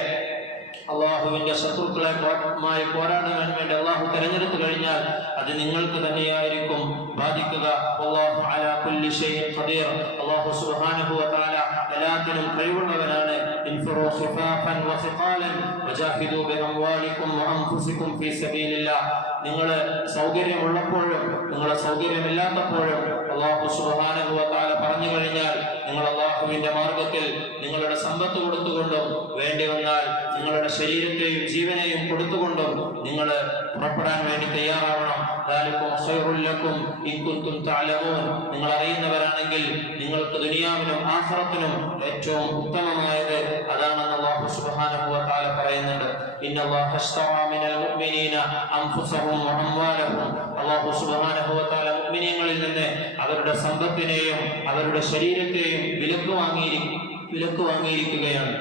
അള്ളാഹുവിന്റെ ശത്രുക്കളുമായി പോരാടാൻ വേണ്ടി അള്ളാഹു തെരഞ്ഞെടുത്തു കഴിഞ്ഞാൽ അത് നിങ്ങൾക്ക് തന്നെയായിരിക്കും ബാധിക്കുക. അല്ലാഹു അലാ കുല്ലി ഷൈഇൻ ഖദീർ, അല്ലാഹു സുബ്ഹാനഹു വ തആല എല്ലാത്തിനും കഴിവുള്ളവനാണ്. ഇൻഫിറൂ ഖിഫാഫൻ വസിഖാലൻ വജാഹിദൂ ബിഅംവാലികും വഅൻഫുസികും ഫീ സബീലില്ലാഹ്, നിങ്ങൾ സൗകര്യമുള്ളപ്പോഴും നിങ്ങൾ സൗകര്യമില്ലാത്തപ്പോഴും അല്ലാഹു സുബ്ഹാനഹു വ തആല പറഞ്ഞു കഴിഞ്ഞാൽ നിങ്ങൾ അല്ലാഹുവിന്റെ മാർഗ്ഗത്തിൽ നിങ്ങളുടെ സമ്പത്ത് കൊടുത്തുകൊണ്ടും വേണ്ടി വന്നാൽ നിങ്ങളുടെ ശരീരത്തെയും ജീവനെയും കൊടുത്തുകൊണ്ടും നിങ്ങൾ പുറപ്പെടാൻ വേണ്ടി തയ്യാറാവണം. നിങ്ങൾ അറിയുന്നവരാണെങ്കിൽ നിങ്ങൾക്ക് ദുനിയാവിനും ആഖിറത്തിനും ഏറ്റവും ഉത്തമമായത് അതാണെന്ന് അല്ലാഹു സുബ്ഹാനഹു വ തആല പറയുന്നുണ്ട്. ഇന്നല്ലാഹ അശ്തറാ മിനൽ മുഅ്മിനീന അൻഫുസഹും വ അംവാലഹും, അല്ലാഹു സുബ്ഹാനഹു വ തആല മുഅ്മിനീങ്ങളിൽ നിന്ന് അവരുടെ സമ്പത്തിനെയും അവരുടെ ശരീരത്തെയും വിലക്ക് വാങ്ങിയിരിക്കുകയാണ്.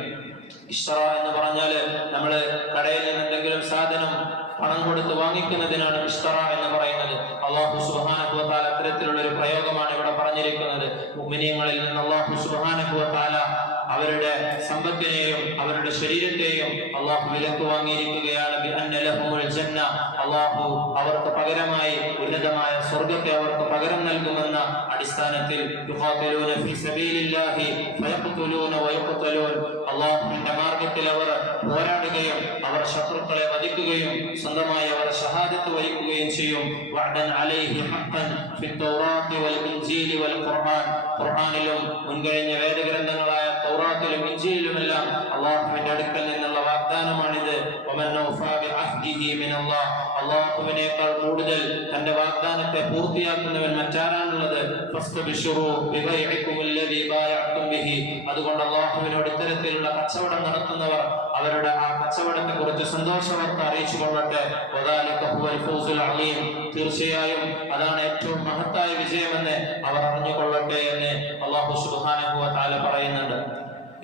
ഇശ്റ എന്ന് പറഞ്ഞാൽ നമ്മൾ കടയിൽ നിന്ന് എന്തെങ്കിലും സാധനം പണം കൊടുത്ത് വാങ്ങിക്കുന്നതിനാണ് ഇശ്റ എന്ന് പറയുന്നത്. അല്ലാഹു സുബ്ഹാനഹു വ തആല അത്തരത്തിലുള്ള ഒരു പ്രയോഗമാണ് ഇവിടെ പറഞ്ഞിരിക്കുന്നത്. മുഅ്മിനീങ്ങളിൽ നിന്ന് അല്ലാഹു സുബ്ഹാനഹു വ തആല അവരുടെ സമ്പത്തിനെയും അവരുടെ ശരീരത്തെയും അല്ലാഹു വിലക്ക് വാങ്ങിയിരിക്കുകയാണ്. ബിഅന്ന ലഹുമുൽ ജന്ന, അല്ലാഹു അവർക്ക് പകരമായി ഉന്നതമായ സ്വർഗ്ഗത്തെ അവർക്ക് പകരം നൽകുമെന്ന അടിസ്ഥാനത്തിൽ യുഖാതിലൂന ഫീ സബീലില്ലാഹി ഫയഖ്തുലൂന വയഖ്തലൂൻ, അല്ലാഹുവിന്റെ മാർഗ്ഗത്തിൽ അവർ പോരാടുകയും അവർ ശത്രുക്കളെ വധിക്കുകയും സ്വന്തമായി അവർ ഷഹാദത്ത് വഹിക്കുകയും ചെയ്യും. വഅദൻ അലൈഹി ഹഖ്ഖൻ ഫി തൗറാത്തി വൽ ഇൻജീലി വൽ ഖുർആൻ, ഖുർആനിലും മുൻകഴിഞ്ഞ വേദഗ്രന്ഥങ്ങളായ തൗറാത്തിലും ഇൻജീലിലുമെല്ലാം അല്ലാഹുവിന്റെ അടുക്കൽ നിന്നുള്ള വാഗ്ദാനമാണിത്. വമൻ ഔഫാ ബിഅഹ്ദിഹി മിനല്ലാഹ്, അല്ലാഹുവിനേക്കാൾ കൂടുതൽ തന്റെ വാഗ്ദാനത്തെ പൂർത്തിയാക്കുന്നവൻ മറ്റാരാണുള്ളത്? ഫസ്തബിശിറൂ ബിബൈഇകും അല്ലദീ ബായഅതും ബിഹി, അതുകൊണ്ട് അല്ലാഹുവിനോട് ഇത്തരത്തിലുള്ള കച്ചവടം നടത്തുന്നവർ അവരുടെ ആ കച്ചവടത്തെ കുറിച്ച് സന്തോഷവാർത്ത അറിയിച്ചു കൊള്ളട്ടെ. വദാലിക ഹുവൽ ഫൗസുൽ അലീം, തീർച്ചയായും അതാണ് ഏറ്റവും മഹത്തായ വിജയമെന്ന് അവർ അറിഞ്ഞുകൊള്ളട്ടെ എന്ന് അല്ലാഹു സുബ്ഹാനഹു വ തആല പറയുന്നുണ്ട്.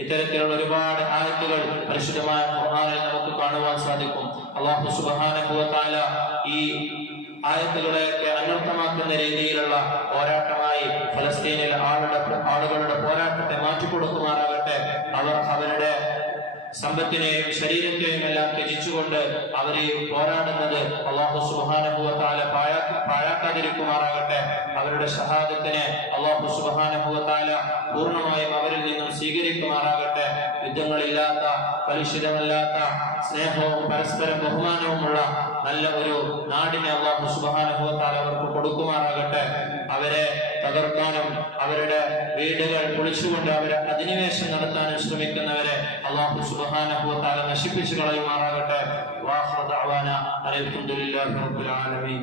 ഇത്തരത്തിലുള്ള ഒരുപാട് ആയത്തുകൾ പരിശുദ്ധമായ ഖുർആനിൽ നമുക്ക് കാണുവാൻ സാധിക്കും. അല്ലാഹു സുബ്ഹാനഹു വ തആല ഈ ആയത്തുകളെയൊക്കെ അനർത്ഥമാക്കുന്ന രീതിയിലുള്ള പോരാട്ടമായി ഫലസ്തീനിലെ ആളുകളുടെ പോരാട്ടത്തെ മാറ്റിക്കൊടുക്കുമാറാകട്ടെ. അവർ അവരുടെ സമ്പത്തിനെയും ശരീരത്തെയും എല്ലാം ത്യജിച്ചുകൊണ്ട് അവര് പോരാടുന്നത് അല്ലാഹു സുബ്ഹാനഹു വ തആല പാഴാക്കാതിരിക്കുമാറാകട്ടെ. അവരുടെ ഷഹാദത്തിനെ അല്ലാഹു സുബ്ഹാനഹു വ തആല പൂർണ്ണമായും അവരിൽ നിന്നും സ്വീകരിക്കുമാറാകട്ടെ. യുദ്ധങ്ങളില്ലാത്ത, കലുഷിതമല്ലാത്ത, സ്നേഹവും പരസ്പരം ബഹുമാനവുമുള്ള നല്ല ഒരു നാടിനെ അല്ലാഹു സുബ്ഹാനഹു വ തആല അവർക്ക് കൊടുക്കുമാറാകട്ടെ. അവരെ തകർക്കാനും അവരുടെ വീടുകൾ പൊളിച്ചുകൊണ്ട് അവരെ അധിനിവേശം നടത്താനും ശ്രമിക്കുന്നവരെ അല്ലാഹു സുബ്ഹാനഹു വ തആല നശിപ്പിച്ചു കളയുമാറാകട്ടെ. വാഖിറു ദഅവാന അൽഹംദുലില്ലാഹി റബ്ബിൽ ആലമീൻ.